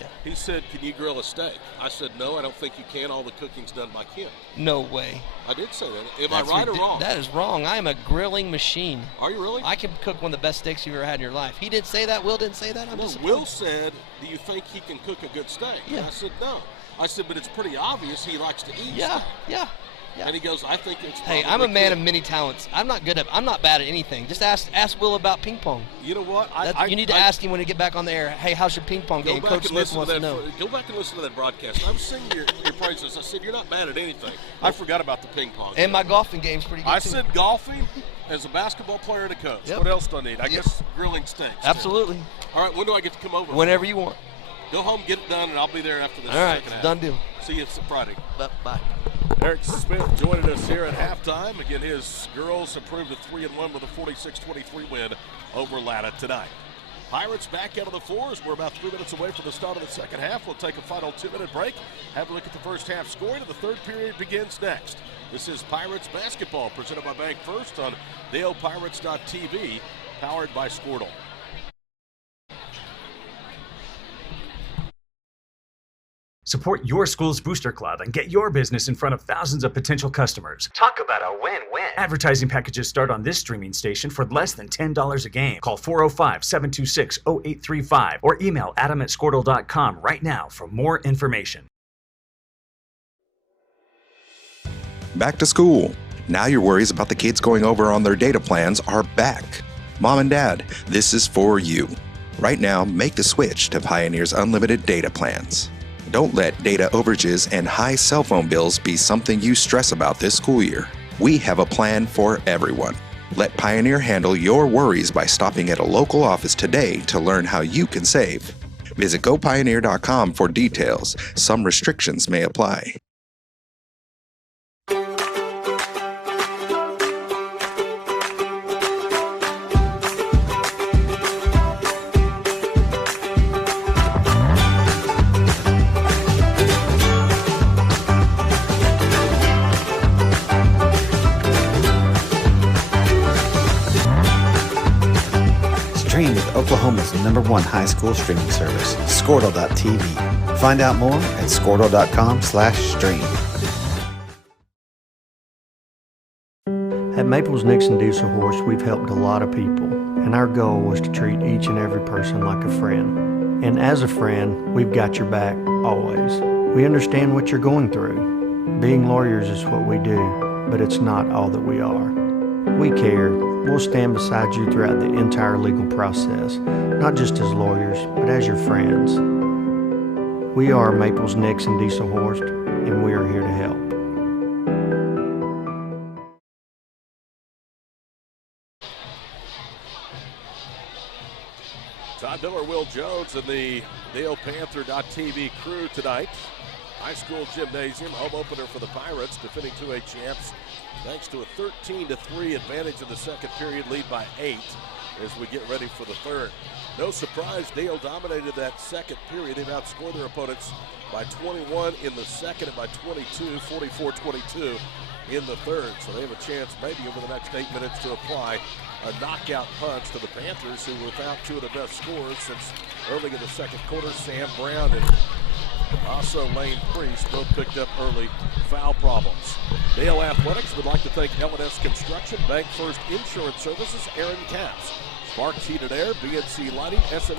Yeah. He said, can you grill a steak? I said, no, I don't think you can. All the cooking's done by Kim. No way. I did say that. Am I right or wrong? That is wrong. I am a grilling machine. Are you really? I can cook one of the best steaks you've ever had in your life. He didn't say that. Will didn't say that. Will said, do you think he can cook a good steak? Yeah. And I said, no. I said, but it's pretty obvious he likes to eat Yeah, steak. yeah. And he goes, I think it's Hey, I'm a man of many talents. I'm not bad at anything. Just ask Will about ping pong. You know what? You need to ask him when you get back on the air. Hey, how's your ping pong game? Coach Smith wants to know. Go back and listen to that broadcast. I was singing your praises. I said, you're not bad at anything. I forgot about the ping pong. And my golfing game's pretty good, I too. said golfing as a basketball player and a coach. Yep. What else do I need? I guess grilling steaks. Absolutely. Too. All right, when do I get to come over? Whenever you want. Go home, get it done, and I'll be there after this. All right, second half. done deal. See you Friday. Bye. Eric Smith joining us here at halftime. Again, his girls improved to 3-1 with a 46-23 win over Latta tonight. Pirates back out of the fours. We're about 3 minutes away from the start of the second half. We'll take a final 2-minute break. Have a look at the first half scoring, and the third period begins next. This is Pirates basketball presented by Bank First on DalePirates.tv, powered by Squirtle. Support your school's booster club and get your business in front of thousands of potential customers. Talk about a win-win. Advertising packages start on this streaming station for less than $10 a game. Call 405-726-0835 or email adam@squirtle.com right now for more information. Back to school. Now your worries about the kids going over on their data plans are back. Mom and Dad, this is for you. Right now, make the switch to Pioneer's unlimited data plans. Don't let data overages and high cell phone bills be something you stress about this school year. We have a plan for everyone. Let Pioneer handle your worries by stopping at a local office today to learn how you can save. Visit gopioneer.com for details. Some restrictions may apply. Stream with Oklahoma's #1 high school streaming service, Squirtle.tv. Find out more at Squirtle.com/stream. At Maples Nixon Diesel Horse, we've helped a lot of people, and our goal was to treat each and every person like a friend. And as a friend, we've got your back, always. We understand what you're going through. Being lawyers is what we do, but it's not all that we are. We care. We'll stand beside you throughout the entire legal process, not just as lawyers, but as your friends. We are Maples Nixon Diesel Horse, and we are here to help. Todd Miller, Will Jones, and the DalePanther.tv crew tonight. High school gymnasium, home opener for the Pirates, defending 2A champs, thanks to a 13-3 advantage in the second period, lead by 8 as we get ready for the third. No surprise, Dale dominated that second period. They've outscored their opponents by 21 in the second and by 22, 44-22 in the third. So they have a chance maybe over the next 8 minutes to apply a knockout punch to the Panthers, who were without 2 of the best scorers since early in the second quarter, Sam Brown and Also, Lane Priest both picked up early foul problems. Dale Athletics would like to thank L&S Construction, Bank First Insurance Services, Aaron Capps, Sparks Heated Air, BNC Lighting, SM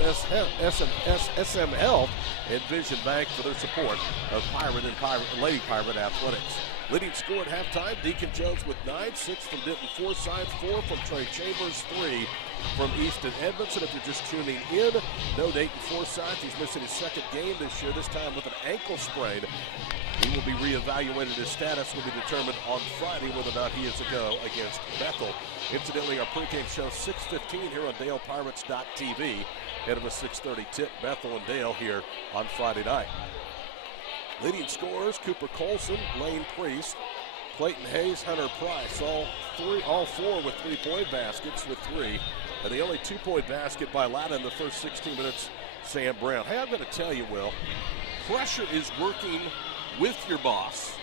Health, and Vision Bank for their support of Pirate and Lady Pirate Athletics. Leading score at halftime, Deacon Jones with 9, 6 from Denton Forsyth, 4 from Trey Chambers, 3 from Easton Edmondson. If you're just tuning in, no Dayton Forsyth. He's missing his second game this year, this time with an ankle sprain. He will be reevaluated. His status will be determined on Friday whether or not he is a go against Bethel. Incidentally, our pregame show 6:15 here on DalePirates.tv. Ahead of a 6:30 tip, Bethel and Dale here on Friday night. Leading scorers, Cooper Colson, Lane Priest, Clayton Hayes, Hunter Price, all four with 3-point baskets with 3. And the only 2-point basket by Latta in the first 16 minutes, Sam Brown. Hey, I'm going to tell you, Will, pressure is working with your boss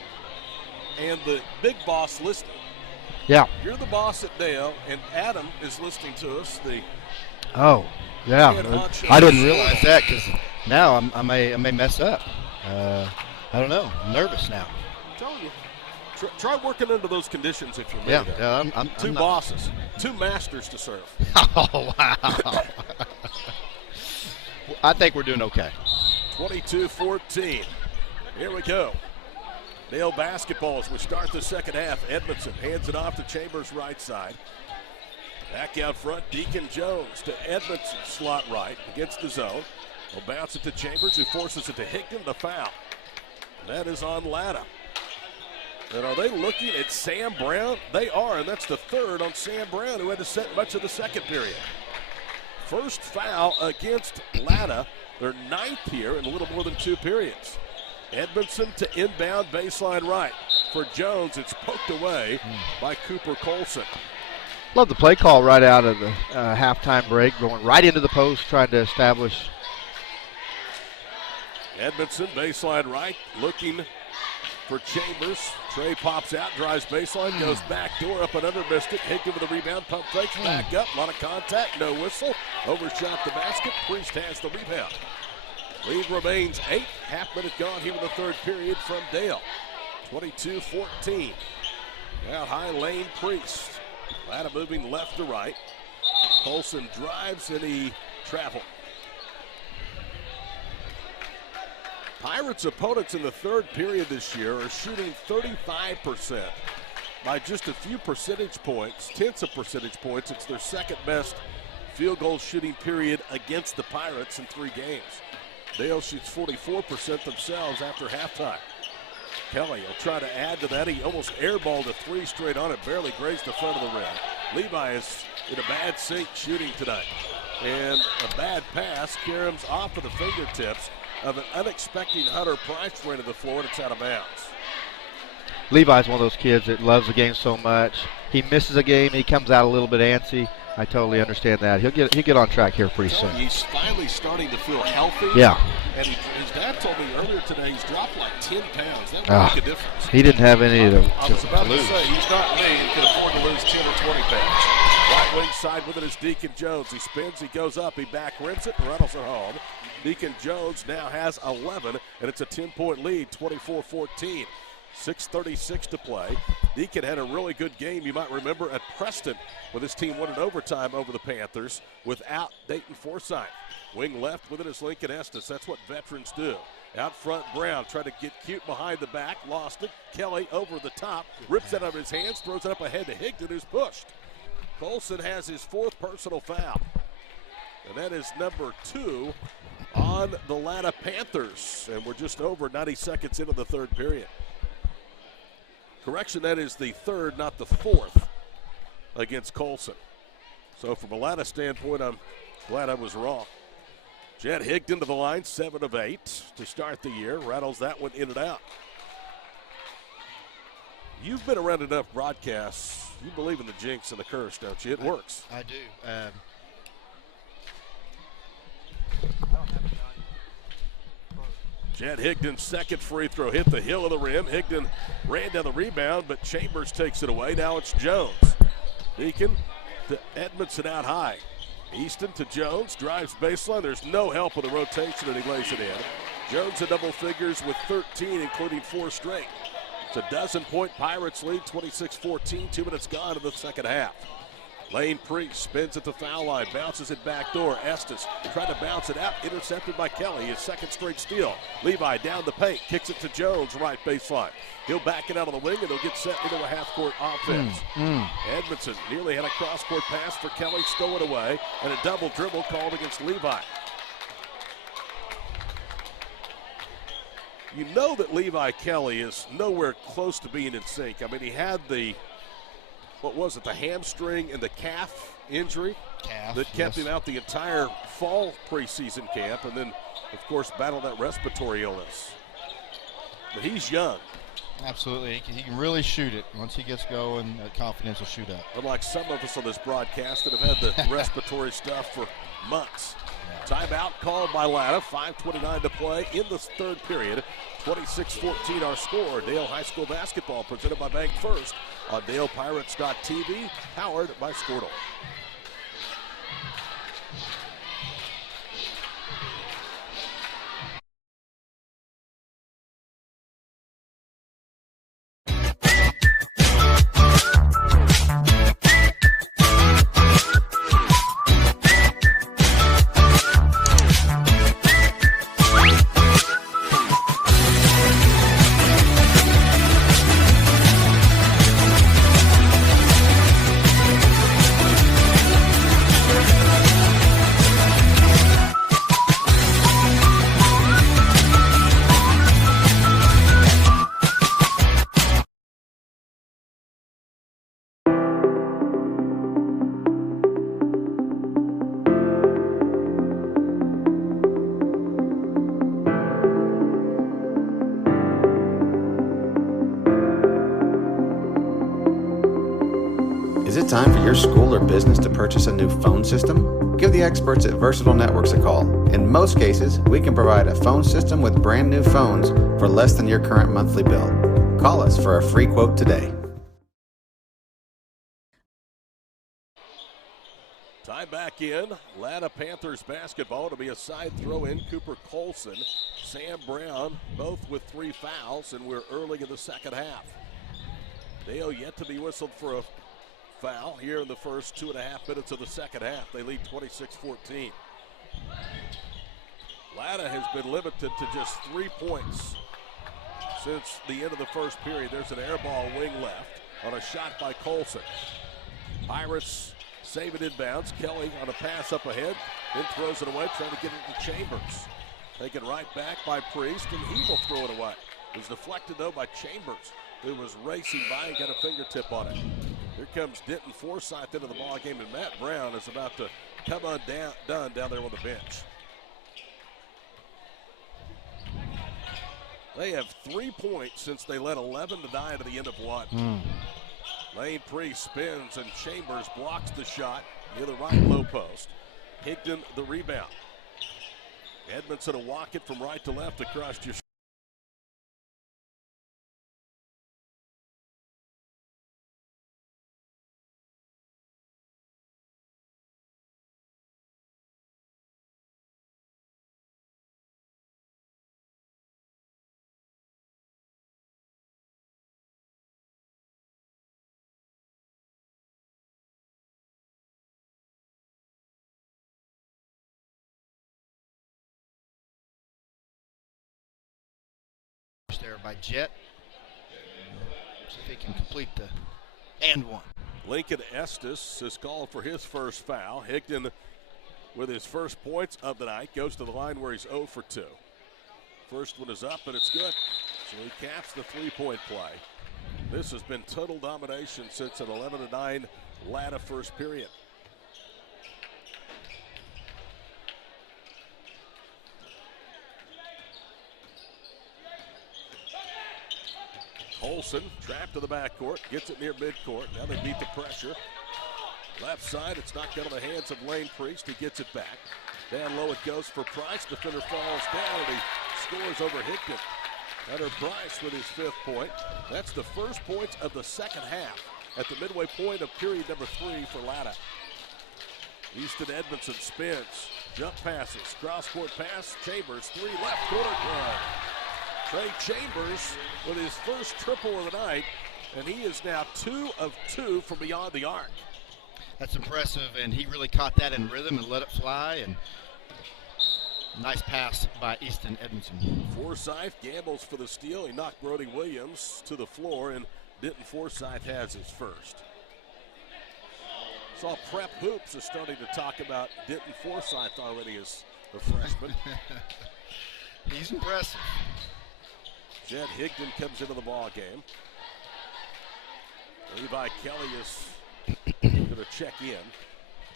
and the big boss listening. Yeah. You're the boss at Dale, and Adam is listening to us. Oh, yeah. I didn't realize that because now I may mess up. I don't know. I'm nervous now. I'm telling you. Try working under those conditions if you may. Yeah, I'm two bosses, 2 masters to serve. Oh, wow. I think we're doing okay. 22-14. Here we go. Dale basketball as we start the second half. Edmondson hands it off to Chambers right side. Back out front, Deacon Jones to Edmondson, slot right against the zone. Will bounce it to Chambers, who forces it to Higdon, the foul. And that is on Latta. And are they looking at Sam Brown? They are, and that's the third on Sam Brown, who had to set much of the second period. First foul against Latta, their 9th here in a little more than 2 periods. Edmondson to inbound baseline right. For Jones, it's poked away by Cooper Colson. Love the play call right out of the halftime break, going right into the post, trying to establish. Edmondson, baseline right, looking for Chambers. Trey pops out, drives baseline, goes back door, up and under, missed it. Higdon with the rebound, pump fakes, back up, a lot of contact, no whistle. Overshot the basket, Priest has the rebound. Lead remains 8, half minute gone here in the third period from Dale. 22-14. Out high, Lane Priest. Latta moving left to right. Colson drives and he traveled. Pirates opponents in the third period this year are shooting 35% by just a few percentage points, tenths of percentage points. It's their second best field goal shooting period against the Pirates in 3 games. Dale shoots 44% themselves after halftime. Kelly will try to add to that. He almost airballed a 3 straight on it, barely grazed the front of the rim. Levi is in a bad sink shooting tonight. And a bad pass caroms off of the fingertips of an unexpected Hunter Price ran to the floor, and it's out of bounds. Levi's one of those kids that loves the game so much. He misses a game, he comes out a little bit antsy. I totally understand that. He'll get on track here pretty soon. He's finally starting to feel healthy. Yeah. And his dad told me earlier today he's dropped like 10 pounds. That would make a difference. He didn't have any of them I was about to say, he's not me and can afford to lose 10 or 20 pounds. Right wing side with it is Deacon Jones. He spins, he goes up, he back rims it, and rattles it home. Deacon Jones now has 11, and it's a 10-point lead, 24-14. 6:36 to play. Deacon had a really good game, you might remember, at Preston, where this team won in overtime over the Panthers without Dayton Forsyth. Wing left with it is Lincoln Estes. That's what veterans do. Out front, Brown tried to get cute behind the back, lost it. Kelly over the top, rips it out of his hands, throws it up ahead to Higdon, who's pushed. Colson has his 4th personal foul. And that is number 2 on the Latta Panthers. And we're just over 90 seconds into the third period. Correction, that is the 3rd, not the 4th, against Colson. So from a Latta standpoint, I'm glad I was wrong. Jet Higdon to the line, 7 of 8 to start the year. Rattles that one in and out. You've been around enough broadcasts. You believe in the jinx and the curse, don't you? It works. I do. Jet Higdon's second free throw hit the heel of the rim. Higdon ran down the rebound, but Chambers takes it away. Now it's Jones. Deacon to Edmondson out high. Easton to Jones, drives baseline. There's no help with the rotation, and he lays it in. Jones in double figures with 13, including 4 straight. It's a dozen-point Pirates lead, 26-14, 2 minutes gone in the second half. Lane Priest spins at the foul line, bounces it backdoor. Estes tried to bounce it out, intercepted by Kelly, his second straight steal. Levi down the paint, kicks it to Jones, right baseline. He'll back it out on the wing, and they'll get set into a half-court offense. Edmondson nearly had a cross-court pass for Kelly, stolen away, and a double dribble called against Levi. You know that Levi Kelly is nowhere close to being in sync. I mean, he had the hamstring and the calf injury that kept him out the entire fall preseason camp, and then, of course, battled that respiratory illness. But he's young. Absolutely. He can really shoot it. Once he gets going, confidence will shoot up. Unlike some of us on this broadcast that have had the respiratory stuff for months. Timeout called by Latta. 5:29 to play in the third period. 26-14 our score. Dale High School basketball presented by Bank First on DalePirates.tv, powered by Squirtle. Is it time for your school or business to purchase a new phone system? Give the experts at Versatile Networks a call. In most cases, we can provide a phone system with brand new phones for less than your current monthly bill. Call us for a free quote today. Time back in. Latta Panthers basketball to be a side throw in. Cooper Colson, Sam Brown, both with 3 fouls, and we're early in the second half. Dale yet to be whistled for a foul here in the first 2.5 minutes of the second half. They lead 26-14. Latta has been limited to just 3 points since the end of the first period. There's an air ball wing left on a shot by Colson. Pirates save it inbounds. Kelly on a pass up ahead, then throws it away, trying to get it to Chambers. Taken right back by Priest, and he will throw it away. It was deflected, though, by Chambers, who was racing by and got a fingertip on it. Here comes Denton Forsythe into the ball game, and Matt Brown is about to come undone down there on the bench. They have 3 points since they led 11-9 at the end of one. Lane Priest spins, and Chambers blocks the shot near the right low post. Higdon the rebound. Edmondson will walk it from right to left across your. There by Jet. See if he can complete the and one. Lincoln Estes is called for his first foul. Higdon, with his first points of the night, goes to the line where he's 0 for 2. First one is up, and it's good. So he caps the 3-point play. This has been total domination since an 11-9 Latta first period. Colson trapped to the backcourt, gets it near midcourt. Now they beat the pressure. Left side, it's knocked out of the hands of Lane Priest. He gets it back. Down low it goes for Price. Defender falls down, and he scores over Higdon. Hunter Price with his 5th point. That's the first points of the second half at the midway point of period number 3 for Latta. Easton Edmondson spins, Jump passes, cross-court pass, Chambers, three left corner good. Trey Chambers with his first triple of the night, and he is now 2 of 2 from beyond the arc. That's impressive, and he really caught that in rhythm and let it fly, and nice pass by Easton Edmondson. Forsythe gambles for the steal. He knocked Brody Williams to the floor, and Denton Forsythe has his first. Saw Prep Hoops is starting to talk about Denton Forsythe already as a freshman. He's impressive. Jed Higdon comes into the ball game. Levi Kelly is going to check in.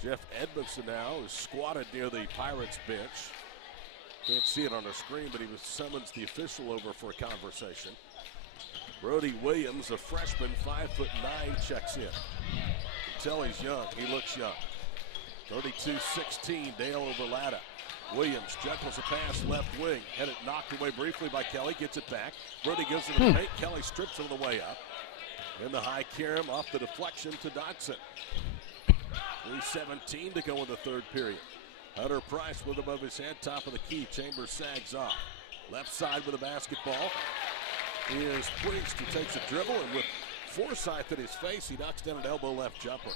Jeff Edmondson now is squatted near the Pirates bench. Can't see it on the screen, but he summons the official over for a conversation. Brody Williams, a freshman, 5'9", checks in. You can tell he's young. He looks young. 32-16, Dale over Latta. Williams juggles a pass left wing. Had it knocked away briefly by Kelly. Gets it back. Brody gives it a paint. Kelly strips it on the way up. And the high carom off the deflection to Dodson. 3:17 to go in the third period. Hunter Price with above his head, top of the key. Chambers sags off. Left side with a basketball is Priest, who takes a dribble, and with Forsythe at his face, he knocks down an elbow left jumper.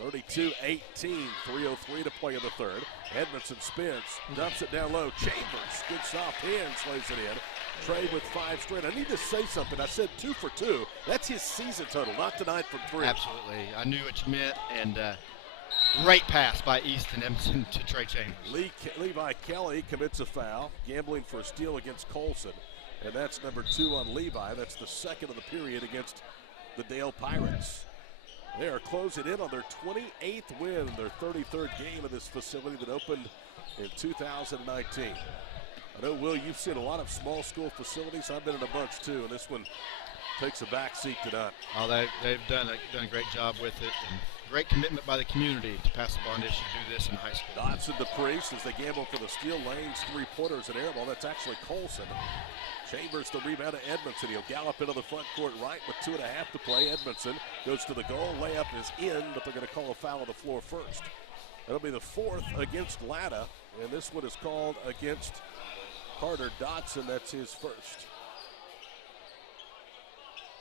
32-18, 3:03 to play in the third. Edmondson spins, dumps it down low. Chambers, good soft hands, lays it in. Trey with 5 straight. I need to say something. I said 2 for 2. That's his season total, not tonight from 3. Absolutely. I knew what you meant, and great pass by Easton Edmondson to Trey Chambers. Levi Kelly commits a foul, gambling for a steal against Colson, and that's number 2 on Levi. That's the second of the period against the Dale Pirates. They are closing in on their 28th win, their 33rd game of this facility that opened in 2019. I know, Will, you've seen a lot of small school facilities. I've been in a bunch too, and this one takes a back seat to none. Oh, they've done a great job with it, and great commitment by the community to pass the bond issue, do this in high school. Dodson to Priest as they gamble for the steal. Lanes, 3-pointers, and air ball. That's actually Colson. Chambers the rebound to Edmondson. He'll gallop into the front court right with 2.5 to play. Edmondson goes to the goal. Layup is in, but they're going to call a foul on the floor first. That'll be the 4th against Latta, and this one is called against Carter Dodson. That's his first.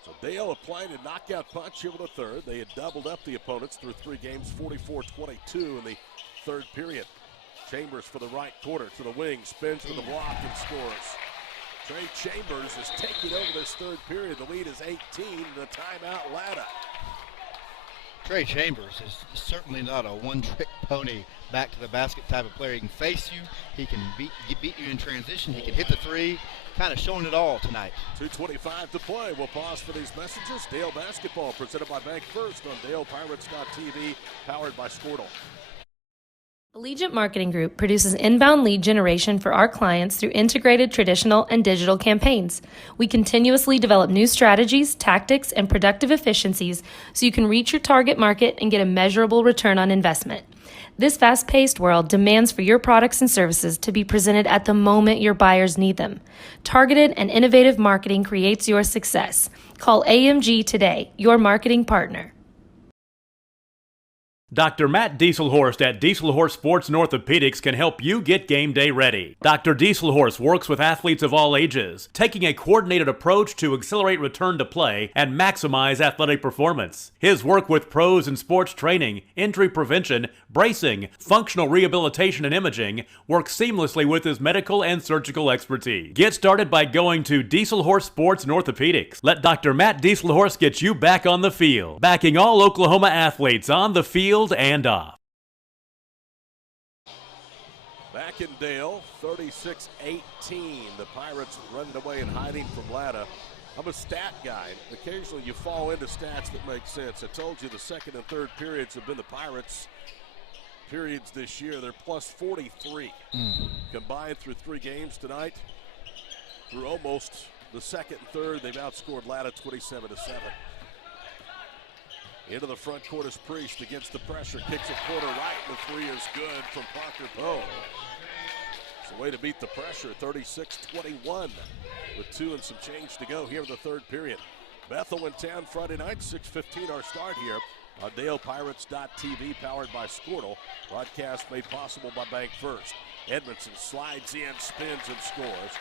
So Dale applying a knockout punch here with a third. They had doubled up the opponents through 3 games, 44-22 in the third period. Chambers for the right quarter to the wing, spins to the block and scores. Trey Chambers is taking over this third period. The lead is 18, the timeout Latta. Trey Chambers is certainly not a one-trick pony, back to the basket type of player. He can face you, he can beat you in transition, he can hit the 3, kind of showing it all tonight. 2:25 to play. We'll pause for these messages. Dale basketball presented by Bank First on DalePirates.tv, powered by Squirtle. Allegiant Marketing Group produces inbound lead generation for our clients through integrated traditional and digital campaigns. We continuously develop new strategies, tactics, and productive efficiencies so you can reach your target market and get a measurable return on investment. This fast-paced world demands for your products and services to be presented at the moment your buyers need them. Targeted and innovative marketing creates your success. Call AMG today, your marketing partner. Dr. Matt Dieselhorst at Dieselhorst Sports and Orthopedics can help you get game day ready. Dr. Dieselhorst works with athletes of all ages, taking a coordinated approach to accelerate return to play and maximize athletic performance. His work with pros in sports training, injury prevention, bracing, functional rehabilitation, and imaging works seamlessly with his medical and surgical expertise. Get started by going to Dieselhorst Sports and Orthopedics. Let Dr. Matt Dieselhorst get you back on the field, backing all Oklahoma athletes on the field and off. Back in Dale, 36-18. The Pirates running away and hiding from Latta. I'm a stat guy. Occasionally you fall into stats that make sense. I told you the second and third periods have been the Pirates' periods this year. They're plus 43 combined through 3 games tonight. Through almost the second and third, they've outscored Latta 27-7. Into the front court is Priest against the pressure. Kicks it corner right. The 3 is good from Parker Poe. It's a way to beat the pressure. 36-21 with 2 and some change to go here in the third period. Bethel in town Friday night. 6:15 our start here on DalePirates.tv, powered by Squirtle. Broadcast made possible by Bank First. Edmondson slides in, spins, and scores.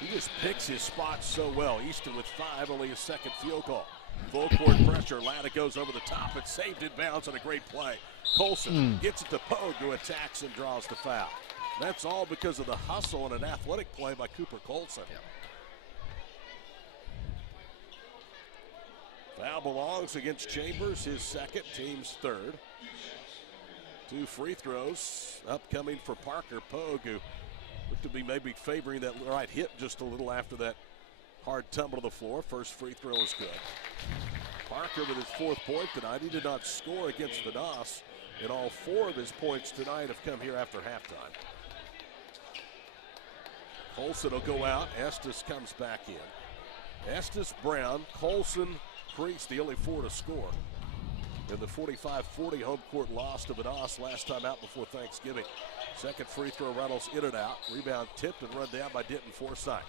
He just picks his spots so well. Easton with 5, only his second field goal. Full court pressure. Latta goes over the top. It's saved in bounds on a great play. Colson gets it to Pogue, who attacks and draws the foul. That's all because of the hustle and an athletic play by Cooper Colson. Yep. Foul belongs against Chambers, his second, team's third. 2 free throws upcoming for Parker Pogue, who looked to be maybe favoring that right hip just a little after that hard tumble to the floor. First free throw is good. Parker with his 4th point tonight. He did not score against the DOS, and all 4 of his points tonight have come here after halftime. Colson will go out. Estes comes back in. Estes, Brown, Colson, Priest, the only 4 to score in the 45-40 home court loss to Vadas last time out before Thanksgiving. Second free throw rattles in and out. Rebound tipped and run down by Denton Forsythe.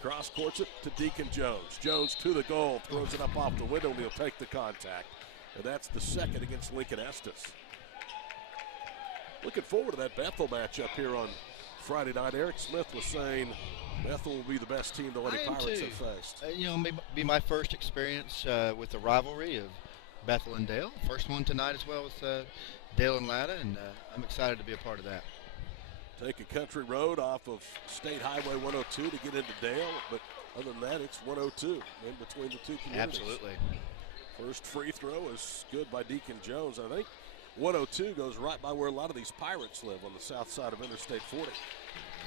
Cross courts it to Deacon Jones. Jones to the goal, throws it up off the window, and he'll take the contact. And that's the second against Lincoln Estes. Looking forward to that Bethel matchup here on Friday night. Eric Smith was saying Bethel will be the best team the Lady Pirates have faced. May be my first experience with the rivalry of Bethel and Dale. First one tonight as well with Dale and Latta, and I'm excited to be a part of that. Take a country road off of State Highway 102 to get into Dale, but other than that, it's 102 in between the two communities. Absolutely. First free throw is good by Deacon Jones. I think 102 goes right by where a lot of these Pirates live, on the south side of Interstate 40.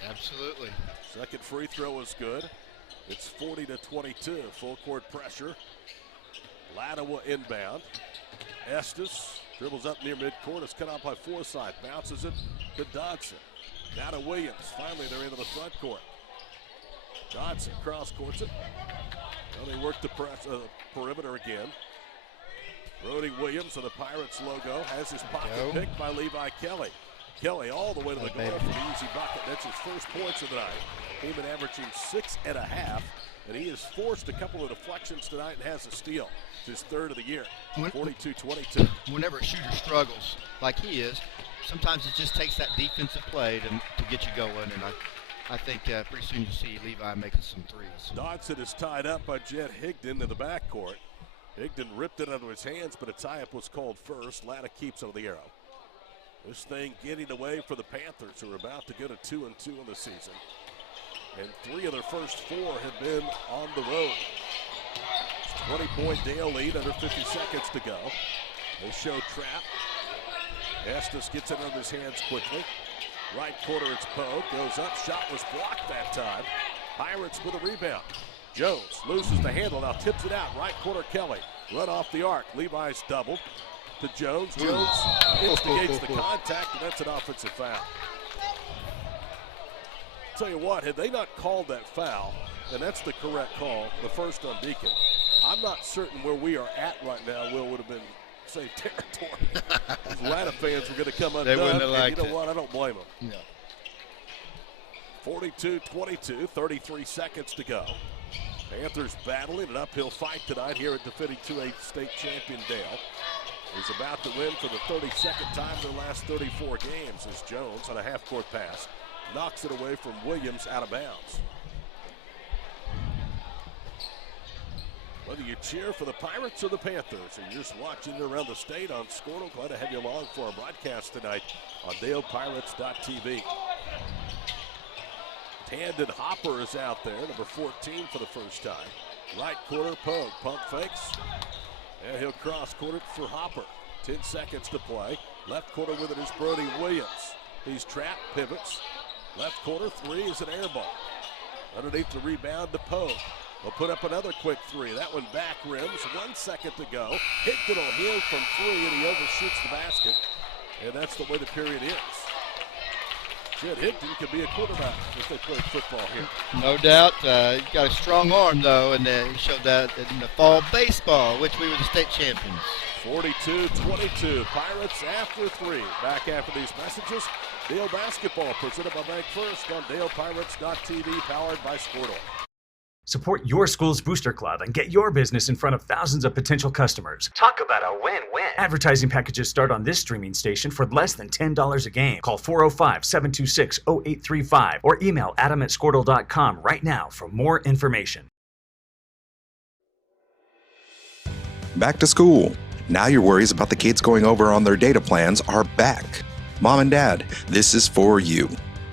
Absolutely. Second free throw is good. It's 40-22. Full court pressure. Latta will inbound. Estes dribbles up near midcourt. It's cut out by Forsythe. Bounces it to Dodson. Now to Williams. Finally, they're into the front court. Dodson cross courts it. Well, they work the perimeter again. Brody Williams of the Pirates logo has his pocket picked by Levi Kelly. Kelly all the way to the goal for the easy bucket. That's his first points of the night. He's been averaging 6.5, and he has forced a couple of deflections tonight and has a steal. It's his 3rd of the year. 42-22. Whenever a shooter struggles like he is, sometimes it just takes that defensive play to get you going, and I think pretty soon you'll see Levi making some threes. Dodson is tied up by Jed Higdon in the backcourt. Higdon ripped it out of his hands, but a tie-up was called first. Latta keeps on the arrow. This thing getting away for the Panthers, who are about to go to 2-2 in the season. And 3 of their first 4 have been on the road. 20-point Dale lead, under 50 seconds to go. They show trap. Estes gets it out of his hands quickly. Right corner, it's Pogue. Goes up, shot was blocked that time. Pirates with a rebound. Jones loses the handle, now tips it out. Right corner, Kelly. Run off the arc. Levi's doubled to Jones. Jones instigates the contact, and that's an offensive foul. Tell you what, had they not called that foul, and that's the correct call, the first on Deacon, I'm not certain where we are at right now, Will, would have been safe territory. These Latta fans were going to come undone. They wouldn't have liked it. You know what? I don't blame them. No. 42-22, 33 seconds to go. Panthers battling an uphill fight tonight here at defending 2A state champion Dale. He's about to win for the 32nd time in the last 34 games as Jones on a half-court pass knocks it away from Williams out of bounds. Whether you cheer for the Pirates or the Panthers, and you're just watching it around the state on Squirtle, glad to have you along for our broadcast tonight on DalePirates.tv. Tandon Hopper is out there, number 14 for the first time. Right corner, Pogue, pump fakes, and he'll cross court it for Hopper. 10 seconds to play. Left corner with it is Brody Williams. He's trapped, pivots. Left corner, 3 is an air ball. Underneath the rebound to Pogue. He'll put up another quick 3. That one back rims. 1 second to go. Higdon will hit from 3, and he overshoots the basket. And that's the way the period ends. Jed Higdon could be a quarterback if they play football here. No doubt. He's got a strong arm, though, and he showed that in the fall baseball, which we were the state champions. 42-22. Pirates after 3. Back after these messages. Dale basketball presented by Bank First on DalePirates.tv, powered by Squirtle. Support your school's booster club and get your business in front of thousands of potential customers. Talk about a win-win. Advertising packages start on this streaming station for less than $10 a game. Call 405-726-0835 or email adam@squirtle.com right now for more information. Back to school. Now your worries about the kids going over on their data plans are back. Mom and Dad, this is for you.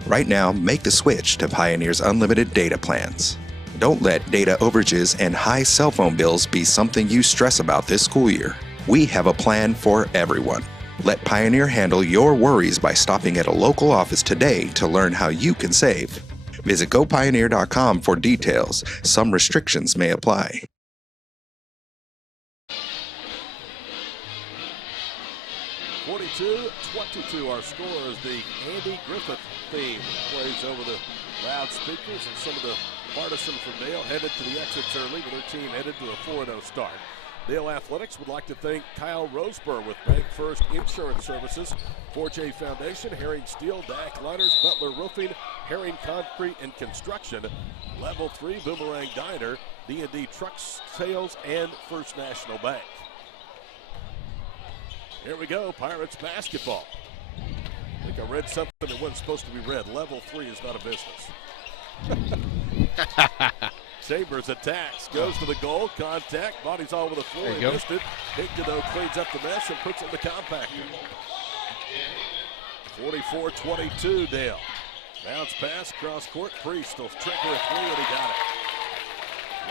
Right now, make the switch to Pioneer's unlimited data plans. Don't let data overages and high cell phone bills be something you stress about this school year. We have a plan for everyone. Let Pioneer handle your worries by stopping at a local office today to learn how you can save. Visit gopioneer.com for details. Some restrictions may apply. Our score as the Andy Griffith theme plays over the loudspeakers, and some of the partisan from Dale headed to the exits early with their team headed to a 4-0 start. Dale Athletics would like to thank Kyle Roseburg with Bank First Insurance Services, 4J Foundation, Herring Steel, DAC Liners, Butler Roofing, Herring Concrete and Construction, Level 3 Boomerang Diner, D&D Trucks Sales, and First National Bank. Here we go, Pirates basketball. I think I read something that wasn't supposed to be read. Level 3 is not a business. Chambers attacks, goes to the goal, contact, body's all over the floor, he missed it. Higdon, though, cleans up the mess and puts it in the compactor. 44-22, Dale. Bounce pass, cross court, Priest will trigger a 3 and he got it.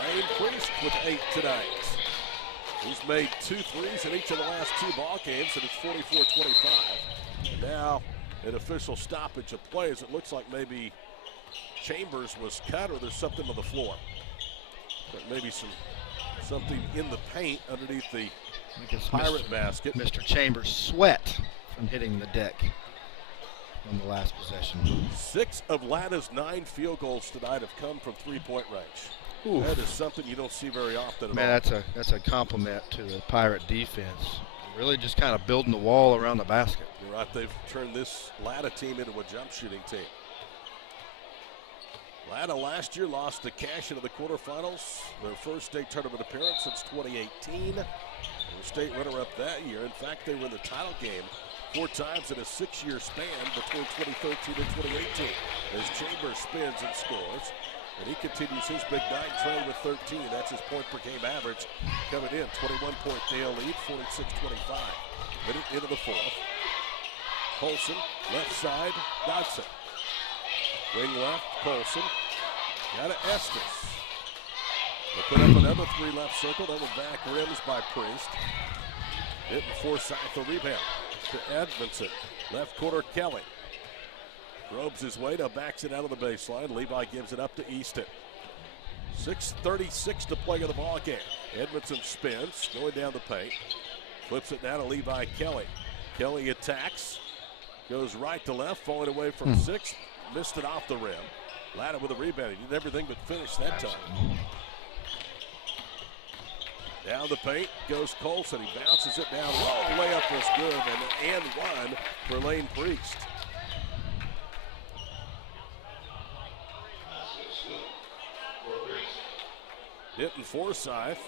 Lane Priest with 8 tonight. He's made 2 threes in each of the last 2 ball games, and it's 44-25. Now, an official stoppage of play as it looks like maybe Chambers was cut or there's something on the floor. But maybe something in the paint underneath the Pirate basket. Mr. Chambers sweat from hitting the deck on the last possession. 6 of Latta's 9 field goals tonight have come from three-point range. Oof. That is something you don't see very often at all. That's a compliment to the Pirate defense. Really just kind of building the wall around the basket. You're right. They've turned this Latta team into a jump shooting team. Latta last year lost to Cash into the quarterfinals, their first state tournament appearance since 2018. They were state runner-up that year. In fact, they were in the title game 4 times in a 6-year span between 2013 and 2018 as Chambers spins and scores. And he continues his big night, trailing with 13. That's his point per game average coming in. 21-point Dale lead, 46-25. Minute into the 4th. Colson, left side, Dodson. Wing left, Colson. Got to Estes. They put up another 3 left circle. That was back rims by Priest. Hitting Forsythe the rebound to Edmondson. Left corner, Kelly. Probes his way, now backs it out of the baseline. Levi gives it up to Easton. 6:36 to play in the ball game. Edmondson spins, going down the paint. Flips it down to Levi Kelly. Kelly attacks. Goes right to left, falling away from 6. Missed it off the rim. Latta with a rebound. He did everything but finish that time. Down the paint goes Colson. He bounces it down low. Layup was good, and one for Lane Priest. Hitting Forsythe.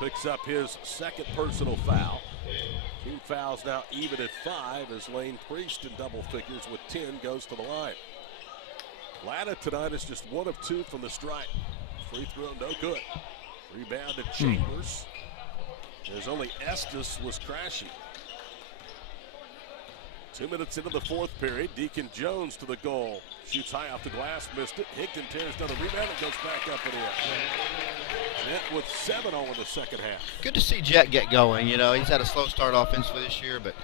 Picks up his second personal foul. 2 fouls now even at 5 as Lane Priest in double figures with 10 goes to the line. Latta tonight is just 1 of 2 from the stripe. Free throw, no good. Rebound to Chambers. As only Estes was crashing. 2 minutes into the 4th period, Deacon Jones to the goal. Shoots high off the glass, missed it. Higdon tears down the rebound and goes back up and in. Jet with 7 all in the second half. Good to see Jet get going. You know, he's had a slow start offensively this year, but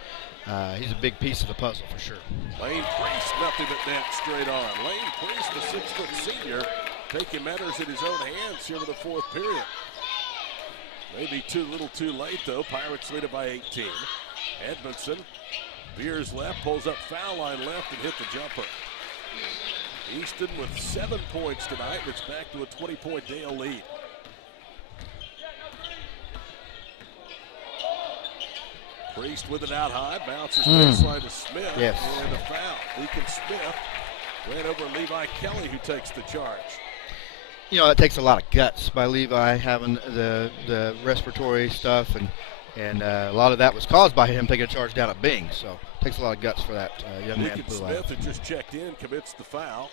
he's a big piece of the puzzle for sure. Lane Priest, nothing but net straight on. Lane Priest, the 6-foot senior, taking matters in his own hands here in the 4th period. Maybe too little too late, though. Pirates lead it by 18. Edmondson veers left, pulls up foul line left, and hit the jumper. Easton with 7 points tonight. It's back to a 20-point Dale lead. Priest with it out high, bounces baseline to Smith, and a foul. Deacon Smith ran over Levi Kelly, who takes the charge. That takes a lot of guts by Levi, having the respiratory stuff, and a lot of that was caused by him taking a charge down at Bing. So it takes a lot of guts for that young man. Smith, who just checked in, commits the foul.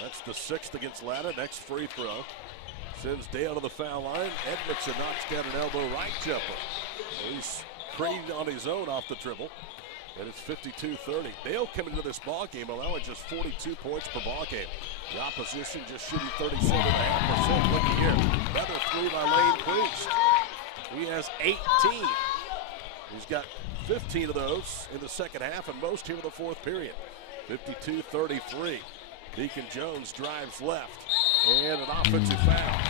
That's the 6th against Latta. Next free throw sends Dale to the foul line. Edmondson knocks down an elbow right jumper. He's created on his own off the dribble. And it's 52-30. Dale coming into this ball game allowing just 42 points per ball game. The opposition just shooting 37.5%. Look at here. Another 3 by Lane Priest. He has 18. He's got 15 of those in the second half and most here in the fourth period. 52-33. Deacon Jones drives left. And an offensive foul.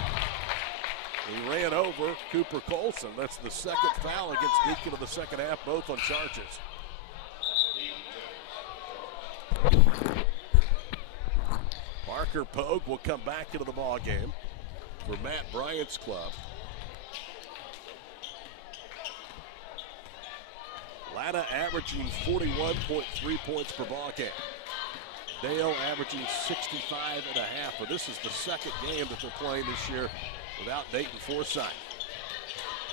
He ran over Cooper Colson. That's the second foul against Deacon in the second half, both on charges. Parker Pogue will come back into the ball game for Matt Bryant's club. Latta averaging 41.3 points per ball game. Dale averaging 65.5, but this is the second game that they're playing this year without Dayton Forsythe.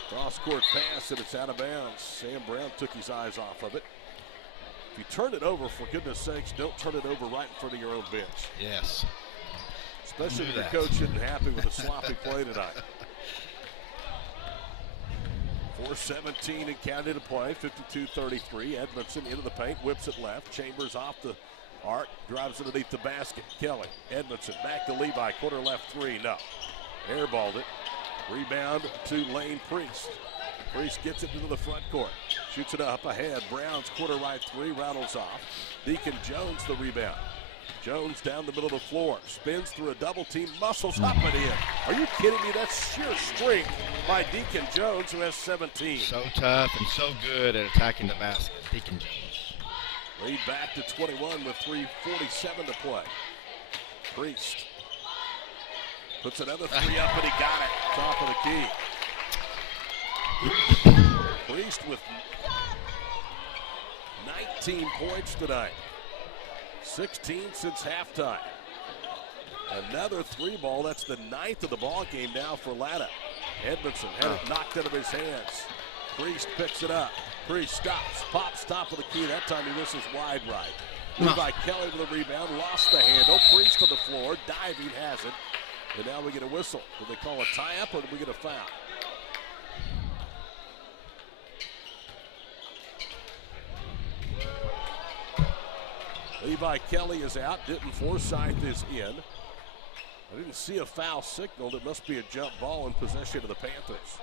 Cross-court pass, and it's out of bounds. Sam Brown took his eyes off of it. If you turn it over, for goodness sakes, don't turn it over right in front of your own bench. Yes. Especially when your coach isn't happy with a sloppy play tonight. 4:17 and counting to play, 52-33. Edmondson into the paint, whips it left. Chambers off the arc, drives underneath the basket. Kelly, Edmondson, back to Levi, corner left 3, no. Airballed it. Rebound to Lane Priest. Priest gets it into the front court. Shoots it up ahead. Brown's corner right 3, rattles off. Deacon Jones the rebound. Jones down the middle of the floor. Spins through a double team, muscles up and in. Are you kidding me? That's sheer strength by Deacon Jones, who has 17. So tough and so good at attacking the basket. Deacon Jones. Lead back to 21 with 3:47 to play. Priest puts another 3 up and he got it. Top of the key. Priest with 19 points tonight. 16 since halftime. Another 3 ball. That's the 9th of the ball game now for Latta. Edmondson had it knocked out of his hands. Priest picks it up. Priest stops, pops top of the key. That time he misses wide right. Levi Kelly with a rebound, lost the handle. Priest on the floor, diving, has it. And now we get a whistle. Do they call a tie-up or do we get a foul? Levi Kelly is out. Denton Forsythe is in. I didn't see a foul signaled. It must be a jump ball in possession of the Panthers.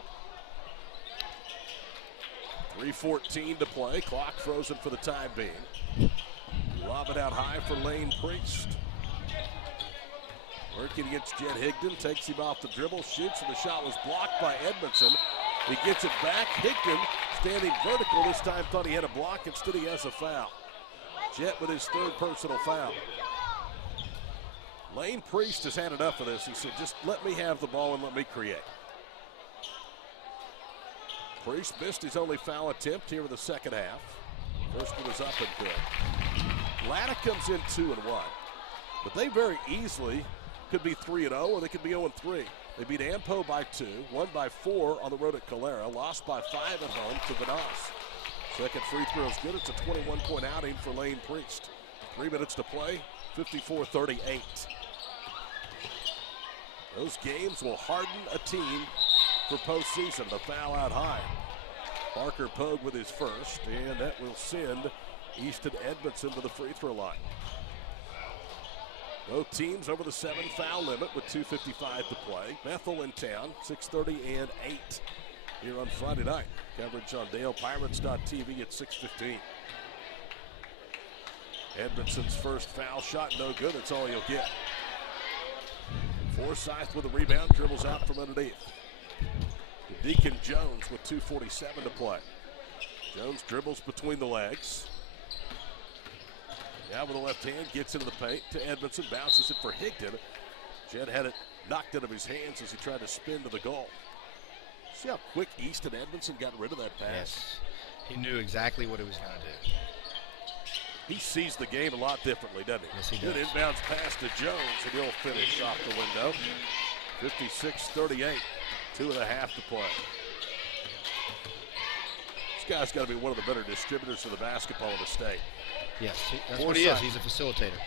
3:14 to play. Clock frozen for the time being. Lob it out high for Lane Priest. Working against Jed Higdon. Takes him off the dribble. Shoots, and the shot was blocked by Edmondson. He gets it back. Higdon standing vertical this time. Thought he had a block. Instead he has a foul. Jet with his 3rd personal foul. Lane Priest has had enough of this. He said, just let me have the ball and let me create. Priest missed his only foul attempt here in the second half. First one was up and good. Latta comes in 2-1. But they very easily could be 3-0 or they could be 0-3. They beat Ampo by 2, won by 4 on the road at Calera, lost by 5 at home to Vanasse. Second free throw is good. It's a 21-point outing for Lane Priest. 3 minutes to play, 54-38. Those games will harden a team for postseason. The foul out high. Parker Pogue with his first, and that will send Easton Edmondson to the free throw line. Both teams over the 7-foul limit with 2:55 to play. Bethel in town, 6:30 and 8 here on Friday night. Coverage on DalePirates.tv at 6:15. Edmondson's first foul shot, no good. That's all you'll get. Forsythe with a rebound, dribbles out from underneath. Deacon Jones with 2:47 to play. Jones dribbles between the legs. Now with the left hand, gets into the paint to Edmondson, bounces it for Higdon. Jed had it knocked out of his hands as he tried to spin to the goal. See how quick Easton Edmondson got rid of that pass? Yes. He knew exactly what he was going to do. He sees the game a lot differently, doesn't he? Yes, he Good does. inbounds pass to Jones, and he'll finish off the window. 56-38, 2.5 to play. This guy's got to be one of the better distributors of the basketball in the state. Yes, that's what he is. He's a facilitator.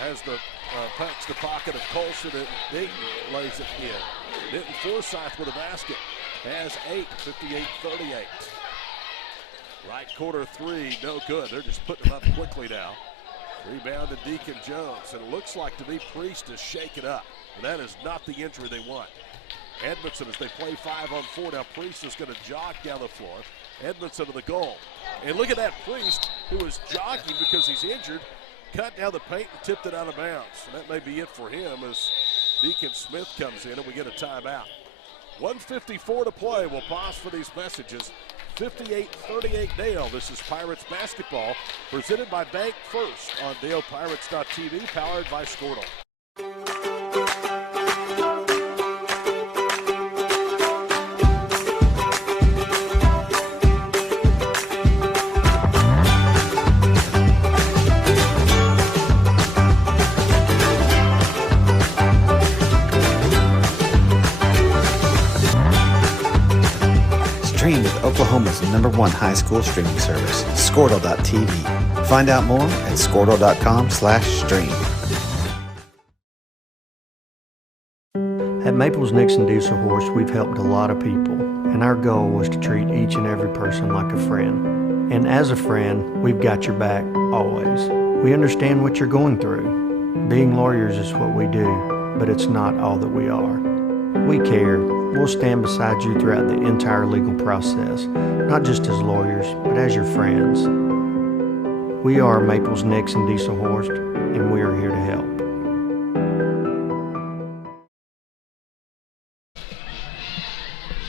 Has the packs the pocket of Colson, and Dayton lays it in. Denton Forsyth with a basket. Has 8, 58-38. Right corner three, no good. They're just putting it up quickly now. Rebound to Deacon Jones, and it looks like to me Priest is shaken up. And that is not the injury they want. Edmondson, as they play 5-on-4 now, Priest is going to jog down the floor. Edmondson to the goal. And look at that Priest, who is jogging because he's injured, cut down the paint and tipped it out of bounds. And that may be it for him as Deacon Smith comes in and we get a timeout. 1:54 to play. We'll pause for these messages. 58-38 Dale. This is Pirates basketball presented by Bank First on DalePirates.tv, powered by Squirtle. Stream with Oklahoma's #1 high school streaming service, Squirtle.tv. Find out more at Squirtle.com/stream. At Maples Nixon Diesel Horse, we've helped a lot of people, and our goal was to treat each and every person like a friend. And as a friend, we've got your back always. We understand what you're going through. Being lawyers is what we do, but it's not all that we are. We care. We'll stand beside you throughout the entire legal process, not just as lawyers, but as your friends. We are Maples Nixon Diesel Horse, and we are here to help.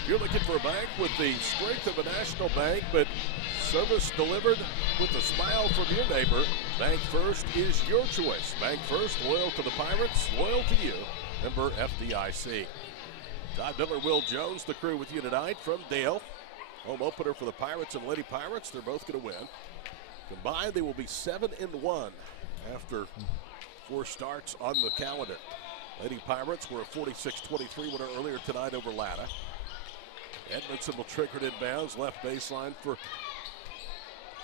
You're looking for a bank with the strength of a national bank, but service delivered with a smile from your neighbor. Bank First is your choice. Bank First, loyal to the Pirates, loyal to you. Member FDIC. Todd Miller, Will Jones, the crew with you tonight from Dale. Home opener for the Pirates and Lady Pirates. They're both going to win. Combined, they will be 7-1 after 4 starts on the calendar. Lady Pirates were a 46-23 winner earlier tonight over Latta. Edmondson will trigger it inbounds, left baseline for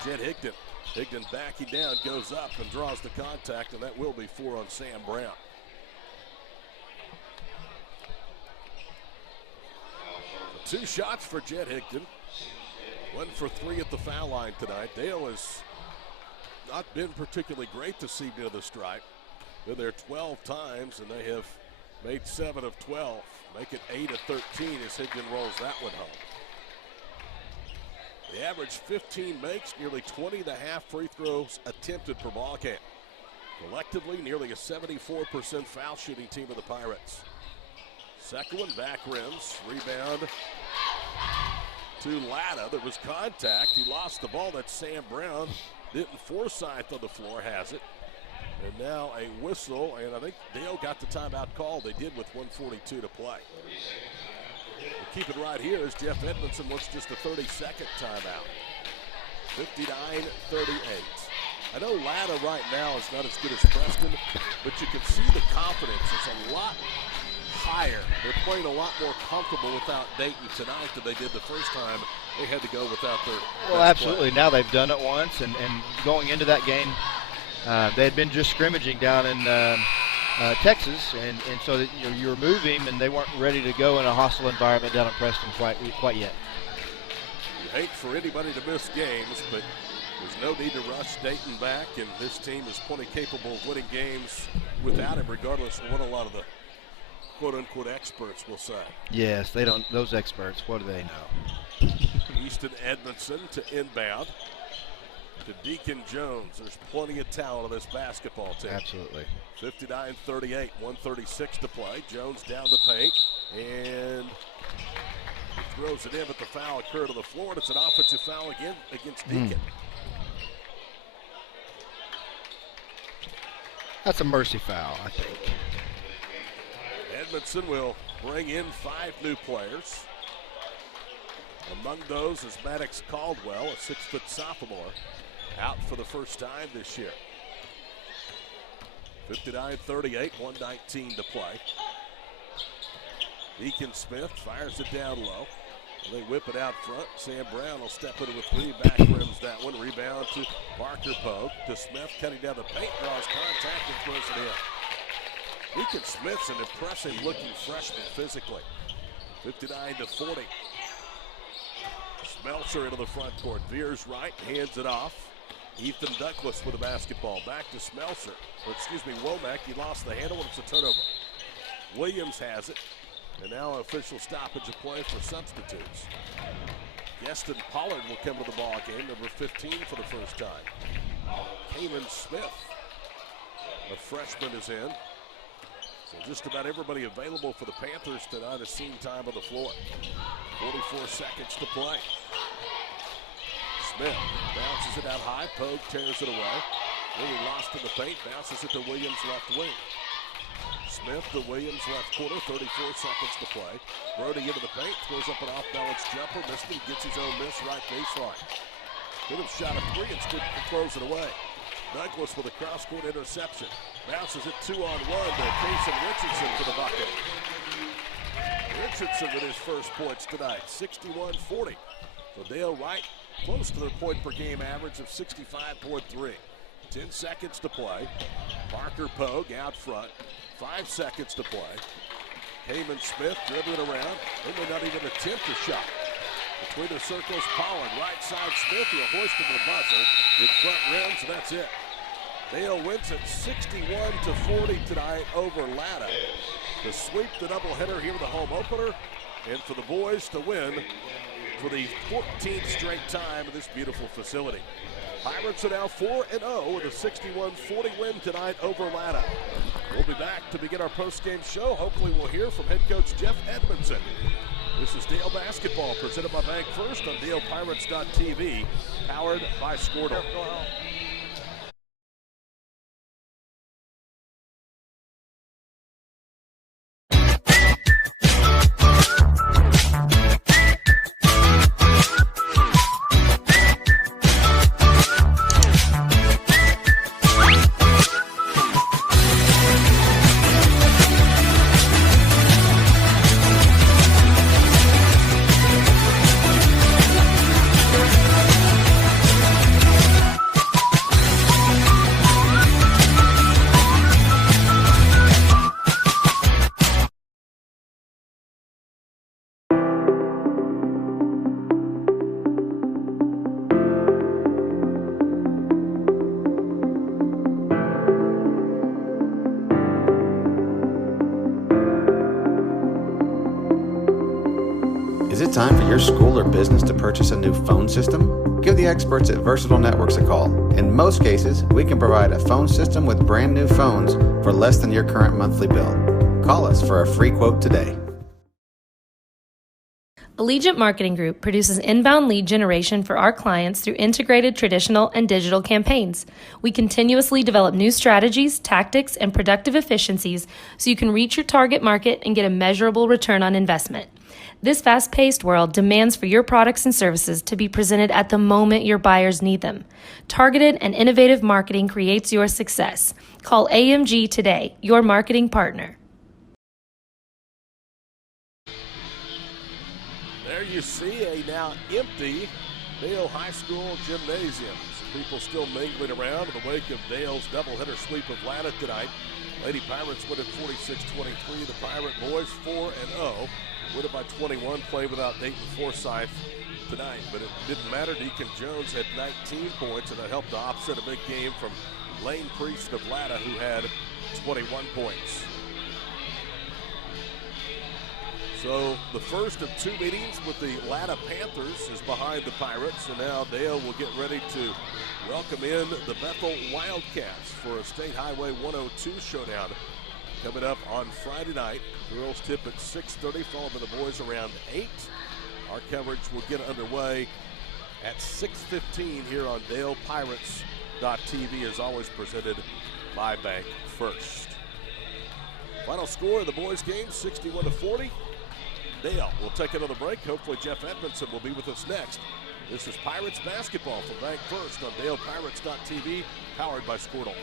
Jed Higdon. Higdon backing down, goes up and draws the contact, and that will be 4 on Sam Brown. So 2 shots for Jed Higdon. 1 for 3 at the foul line tonight. Dale has not been particularly great this evening of the stripe. Been there 12 times, and they have made 7 of 12. Make it 8 of 13 as Higdon rolls that one home. The average 15 makes, nearly 20.5 free throws attempted per ball game. Collectively, nearly a 74% foul shooting team of the Pirates. Second one, back rims, rebound to Latta. There was contact. He lost the ball. That's Sam Brown. Denton Forsyth on the floor has it. And now a whistle, and I think Dale got the timeout call. They did with 1:42 to play. We'll keep it right here as Jeff Edmondson wants just a 30-second timeout. 59-38. I know Latta right now is not as good as Preston, but you can see the confidence. It's a lot higher. They're playing a lot more comfortable without Dayton tonight than they did the first time they had to go without their Well, absolutely. Player. Now they've done it once, and going into that game, they had been just scrimmaging down in Texas, and so that, you were moving, and they weren't ready to go in a hostile environment down in Preston quite yet. You hate for anybody to miss games, but there's no need to rush Dayton back, and this team is plenty capable of winning games without him, regardless of what a lot of the quote-unquote experts will say. Yes, they don't. Those experts, what do they know? Easton Edmondson to inbound to Deacon Jones. There's plenty of talent on this basketball team. Absolutely. 59-38, 1:36 to play. Jones down the paint, and he throws it in, but the foul occurred on the floor, and it's an offensive foul again against Deacon. That's a mercy foul, I think. Edmondson will bring in 5 new players. Among those is Maddox Caldwell, a 6-foot sophomore, out for the first time this year. 59-38, 1:19 to play. Deacon Smith fires it down low. And they whip it out front. Sam Brown will step into a three. Back rims that one. Rebound to Parker Pogue. To Smith cutting down the paint. Draws contact and throws it in. Deacon Smith's an impressive looking freshman physically. 59-40. Smeltzer into the front court. Veers right. Hands it off. Ethan Douglas with the basketball. Back to Smeltzer. Womack. He lost the handle and it's a turnover. Williams has it. And now an official stoppage of play for substitutes. Gaston Pollard will come to the ball game, number 15 for the first time. Kamen Smith, a freshman, is in. So just about everybody available for the Panthers tonight has seen time on the floor. 44 seconds to play. Smith bounces it out high. Pogue tears it away. Really lost in the paint. Bounces it to Williams left wing. Smith to Williams left corner. 34 seconds to play. Brody into the paint. Throws up an off-balance jumper. Missed it. Gets his own miss right baseline. Could have shot a three. Instead throws it away. Douglas with a cross-court interception. Bounces it 2-on-1 to Kason Richardson for the bucket. Richardson with his first points tonight. 61-40. So Dale Wright close to their point per game average of 65.3. 10 seconds to play. Parker Pogue out front. 5 seconds to play. Kamen Smith dribbling around. They may not even attempt a shot. Between the circles, Pollard, right side Smith. He'll hoist him to the buzzer. In front rims, and that's it. Dale wins it 61-40 tonight over Latta to sweep the doubleheader here in the home opener, and for the boys to win for the 14th straight time in this beautiful facility. Pirates are now 4-0 with a 61-40 win tonight over Latta. We'll be back to begin our post-game show. Hopefully we'll hear from head coach Jeff Edmondson. This is Dale Basketball presented by Bank First on DalePirates.tv, powered by Squirtle. Is it time for your school or business to purchase a new phone system? Give the experts at Versatile Networks a call. In most cases, we can provide a phone system with brand new phones for less than your current monthly bill. Call us for a free quote today. Allegiant Marketing Group produces inbound lead generation for our clients through integrated traditional and digital campaigns. We continuously develop new strategies, tactics, and productive efficiencies so you can reach your target market and get a measurable return on investment. This fast-paced world demands for your products and services to be presented at the moment your buyers need them. Targeted and innovative marketing creates your success. Call AMG today, your marketing partner. There you see a now empty Dale High School gymnasium. Some people still mingling around in the wake of Dale's doubleheader sweep of Latta tonight. Lady Pirates win at 46-23. The Pirate boys 4-0. Win it by 21, played without Dayton Forsyth tonight. But it didn't matter. Deacon Jones had 19 points, and that helped to offset a big game from Lane Priest of Latta, who had 21 points. So the first of two meetings with the Latta Panthers is behind the Pirates, and now Dale will get ready to welcome in the Bethel Wildcats for a State Highway 102 showdown coming up on Friday night. Girls tip at 6:30, followed by the boys around 8. Our coverage will get underway at 6:15 here on DalePirates.tv, as always presented by Bank First. Final score of the boys' game, 61-40. Dale will take another break. Hopefully Jeff Edmondson will be with us next. This is Pirates basketball from Bank First on DalePirates.tv, powered by Squirtle.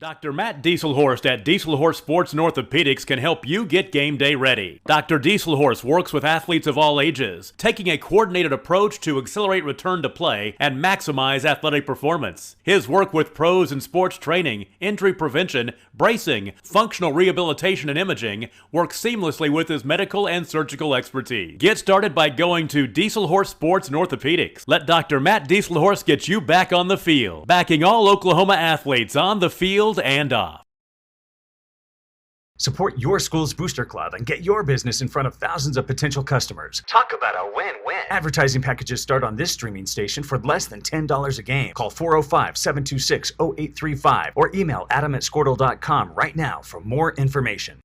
Dr. Matt Dieselhorst at Dieselhorst Sports and Orthopedics can help you get game day ready. Dr. Dieselhorst works with athletes of all ages, taking a coordinated approach to accelerate return to play and maximize athletic performance. His work with pros in sports training, injury prevention, bracing, functional rehabilitation, and imaging works seamlessly with his medical and surgical expertise. Get started by going to Dieselhorst Sports and Orthopedics. Let Dr. Matt Dieselhorst get you back on the field, backing all Oklahoma athletes on the field and off. Support your school's booster club and get your business in front of thousands of potential customers. Talk about a win-win. Advertising packages start on this streaming station for less than $10 a game. Call 405-726-0835 or email adam@squirtle.com right now for more information.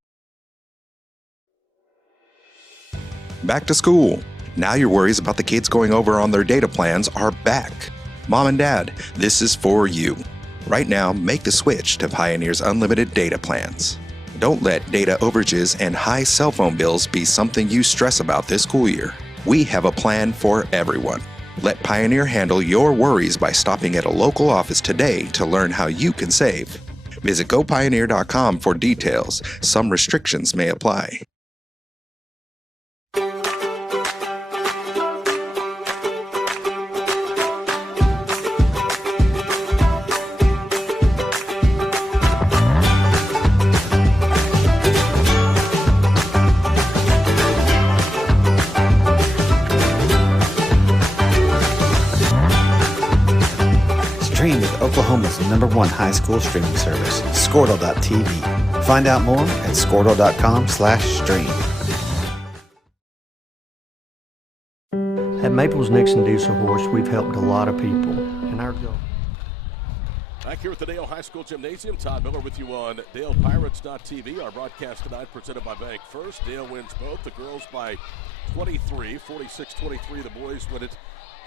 Back to school. Now your worries about the kids going over on their data plans are back. Mom and Dad, this is for you. Right now, make the switch to Pioneer's unlimited data plans. Don't let data overages and high cell phone bills be something you stress about this school year. We have a plan for everyone. Let Pioneer handle your worries by stopping at a local office today to learn how you can save. Visit gopioneer.com for details. Some restrictions may apply. Stream with Oklahoma's #1 high school streaming service, Squirtle.tv. Find out more at Squirtle.com/stream. At Maples Nixon Diesel Horse, we've helped a lot of people, and our goal. Back here at the Dale High School Gymnasium, Todd Miller with you on DalePirates.tv. Our broadcast tonight presented by Bank First. Dale wins both. The girls by 23, 46-23. The boys win it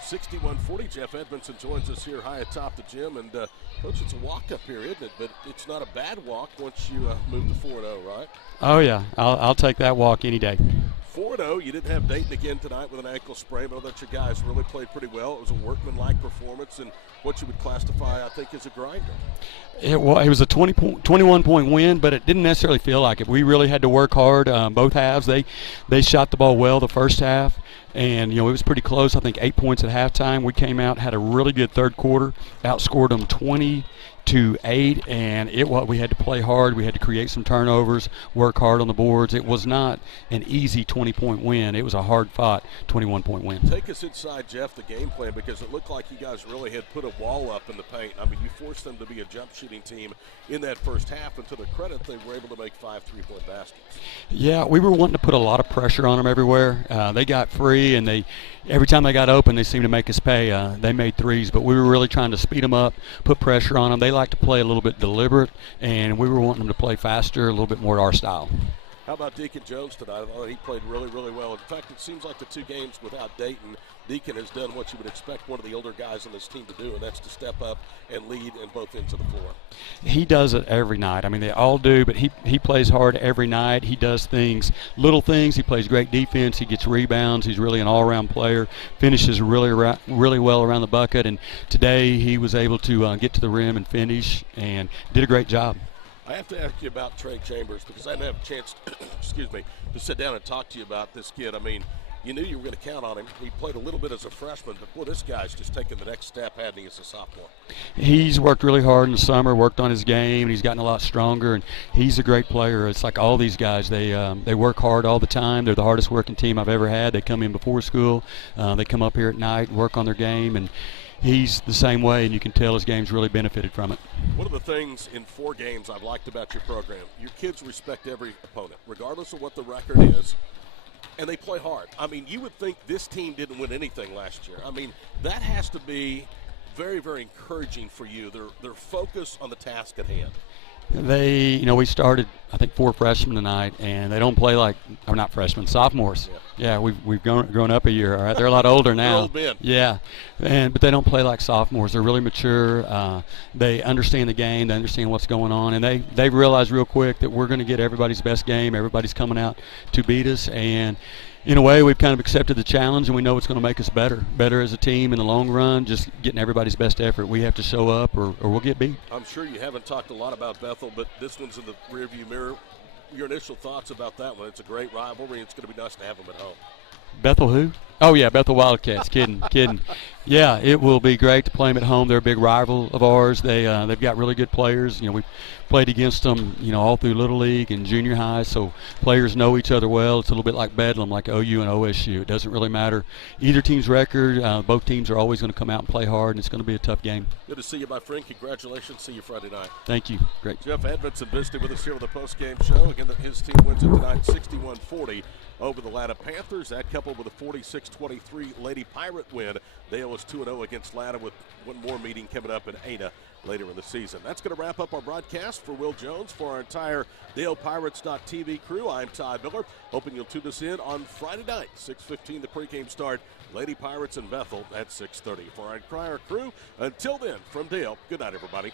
61-40. Jeff Edmondson joins us here high atop the gym. And, Coach, it's a walk-up here, isn't it? But it's not a bad walk once you move to 4-0, right? Oh, yeah. I'll take that walk any day. 4-0. You didn't have Dayton again tonight with an ankle sprain, but I thought your guys really played pretty well. It was a workmanlike performance and what you would classify, I think, as a grinder. It was a 21-point win, but it didn't necessarily feel like it. We really had to work hard. Both halves, they shot the ball well the first half. And, it was pretty close. I think 8 points at halftime. We came out, had a really good third quarter, outscored them 20-8, and we had to play hard. We had to create some turnovers, work hard on the boards. It was not an easy 20-point win. It was a hard-fought 21-point win. Take us inside, Jeff, the game plan, because it looked like you guys really had put a wall up in the paint. I mean, you forced them to be a jump-shooting team in that first half, and to their credit, they were able to make 5 3-point baskets. Yeah, we were wanting to put a lot of pressure on them everywhere. They got free, and every time they got open, they seemed to make us pay. They made threes, but we were really trying to speed them up, put pressure on them. They like to play a little bit deliberate, and we were wanting them to play faster, a little bit more our style. How about Deacon Jones tonight? I thought he played really, really well. In fact, it seems like the 2 games without Dayton, Deacon has done what you would expect one of the older guys on this team to do, and that's to step up and lead in both ends of the floor. He does it every night. I mean, they all do, but he plays hard every night. He does little things. He plays great defense. He gets rebounds. He's really an all-around player, finishes really well around the bucket, and today he was able to get to the rim and finish and did a great job. I have to ask you about Trey Chambers because I didn't have a chance to sit down and talk to you about this kid. I mean, you knew you were going to count on him. He played a little bit as a freshman, but, boy, this guy's just taken the next step, hadn't he, as a sophomore? He's worked really hard in the summer, worked on his game, and he's gotten a lot stronger, and he's a great player. It's like all these guys, they work hard all the time. They're the hardest working team I've ever had. They come in before school. They come up here at night, work on their game, and he's the same way, and you can tell his game's really benefited from it. One of the things in 4 games I've liked about your program, your kids respect every opponent, regardless of what the record is, and they play hard. I mean, you would think this team didn't win anything last year. I mean, that has to be very, very encouraging for you, their focus on the task at hand. We started I think 4 freshmen tonight, and they don't play like, or not freshmen, sophomores. Yeah, we've grown up a year. All right, they're a lot older now. Old men. Yeah, but they don't play like sophomores. They're really mature. They understand the game. They understand what's going on, and they realize real quick that we're going to get everybody's best game. Everybody's coming out to beat us, and in a way, we've kind of accepted the challenge, and we know it's going to make us better as a team in the long run, just getting everybody's best effort. We have to show up or we'll get beat. I'm sure you haven't talked a lot about Bethel, but this one's in the rearview mirror. Your initial thoughts about that one? It's a great rivalry. It's going to be nice to have them at home. Bethel who? Oh, yeah, Bethel Wildcats. Kidding. Yeah, it will be great to play them at home. They're a big rival of ours. They've got really good players. You know, we've played against them, you know, all through Little League and junior high, so players know each other well. It's a little bit like Bedlam, like OU and OSU. It doesn't really matter either team's record. Both teams are always going to come out and play hard, and it's going to be a tough game. Good to see you, my friend. Congratulations. See you Friday night. Thank you. Great. Jeff Edmondson visiting with us here with the post-game show. Again, his team wins it tonight 61-40 over the Latta Panthers. That coupled with a 46-23 Lady Pirate win. Dale is 2-0 against Latta with one more meeting coming up in Ada later in the season. That's going to wrap up our broadcast. For Will Jones, for our entire DalePirates.tv crew, I'm Todd Miller. Hoping you'll tune us in on Friday night, 6:15, the pregame start. Lady Pirates in Bethel at 6:30. For our entire crew, until then, from Dale, good night, everybody.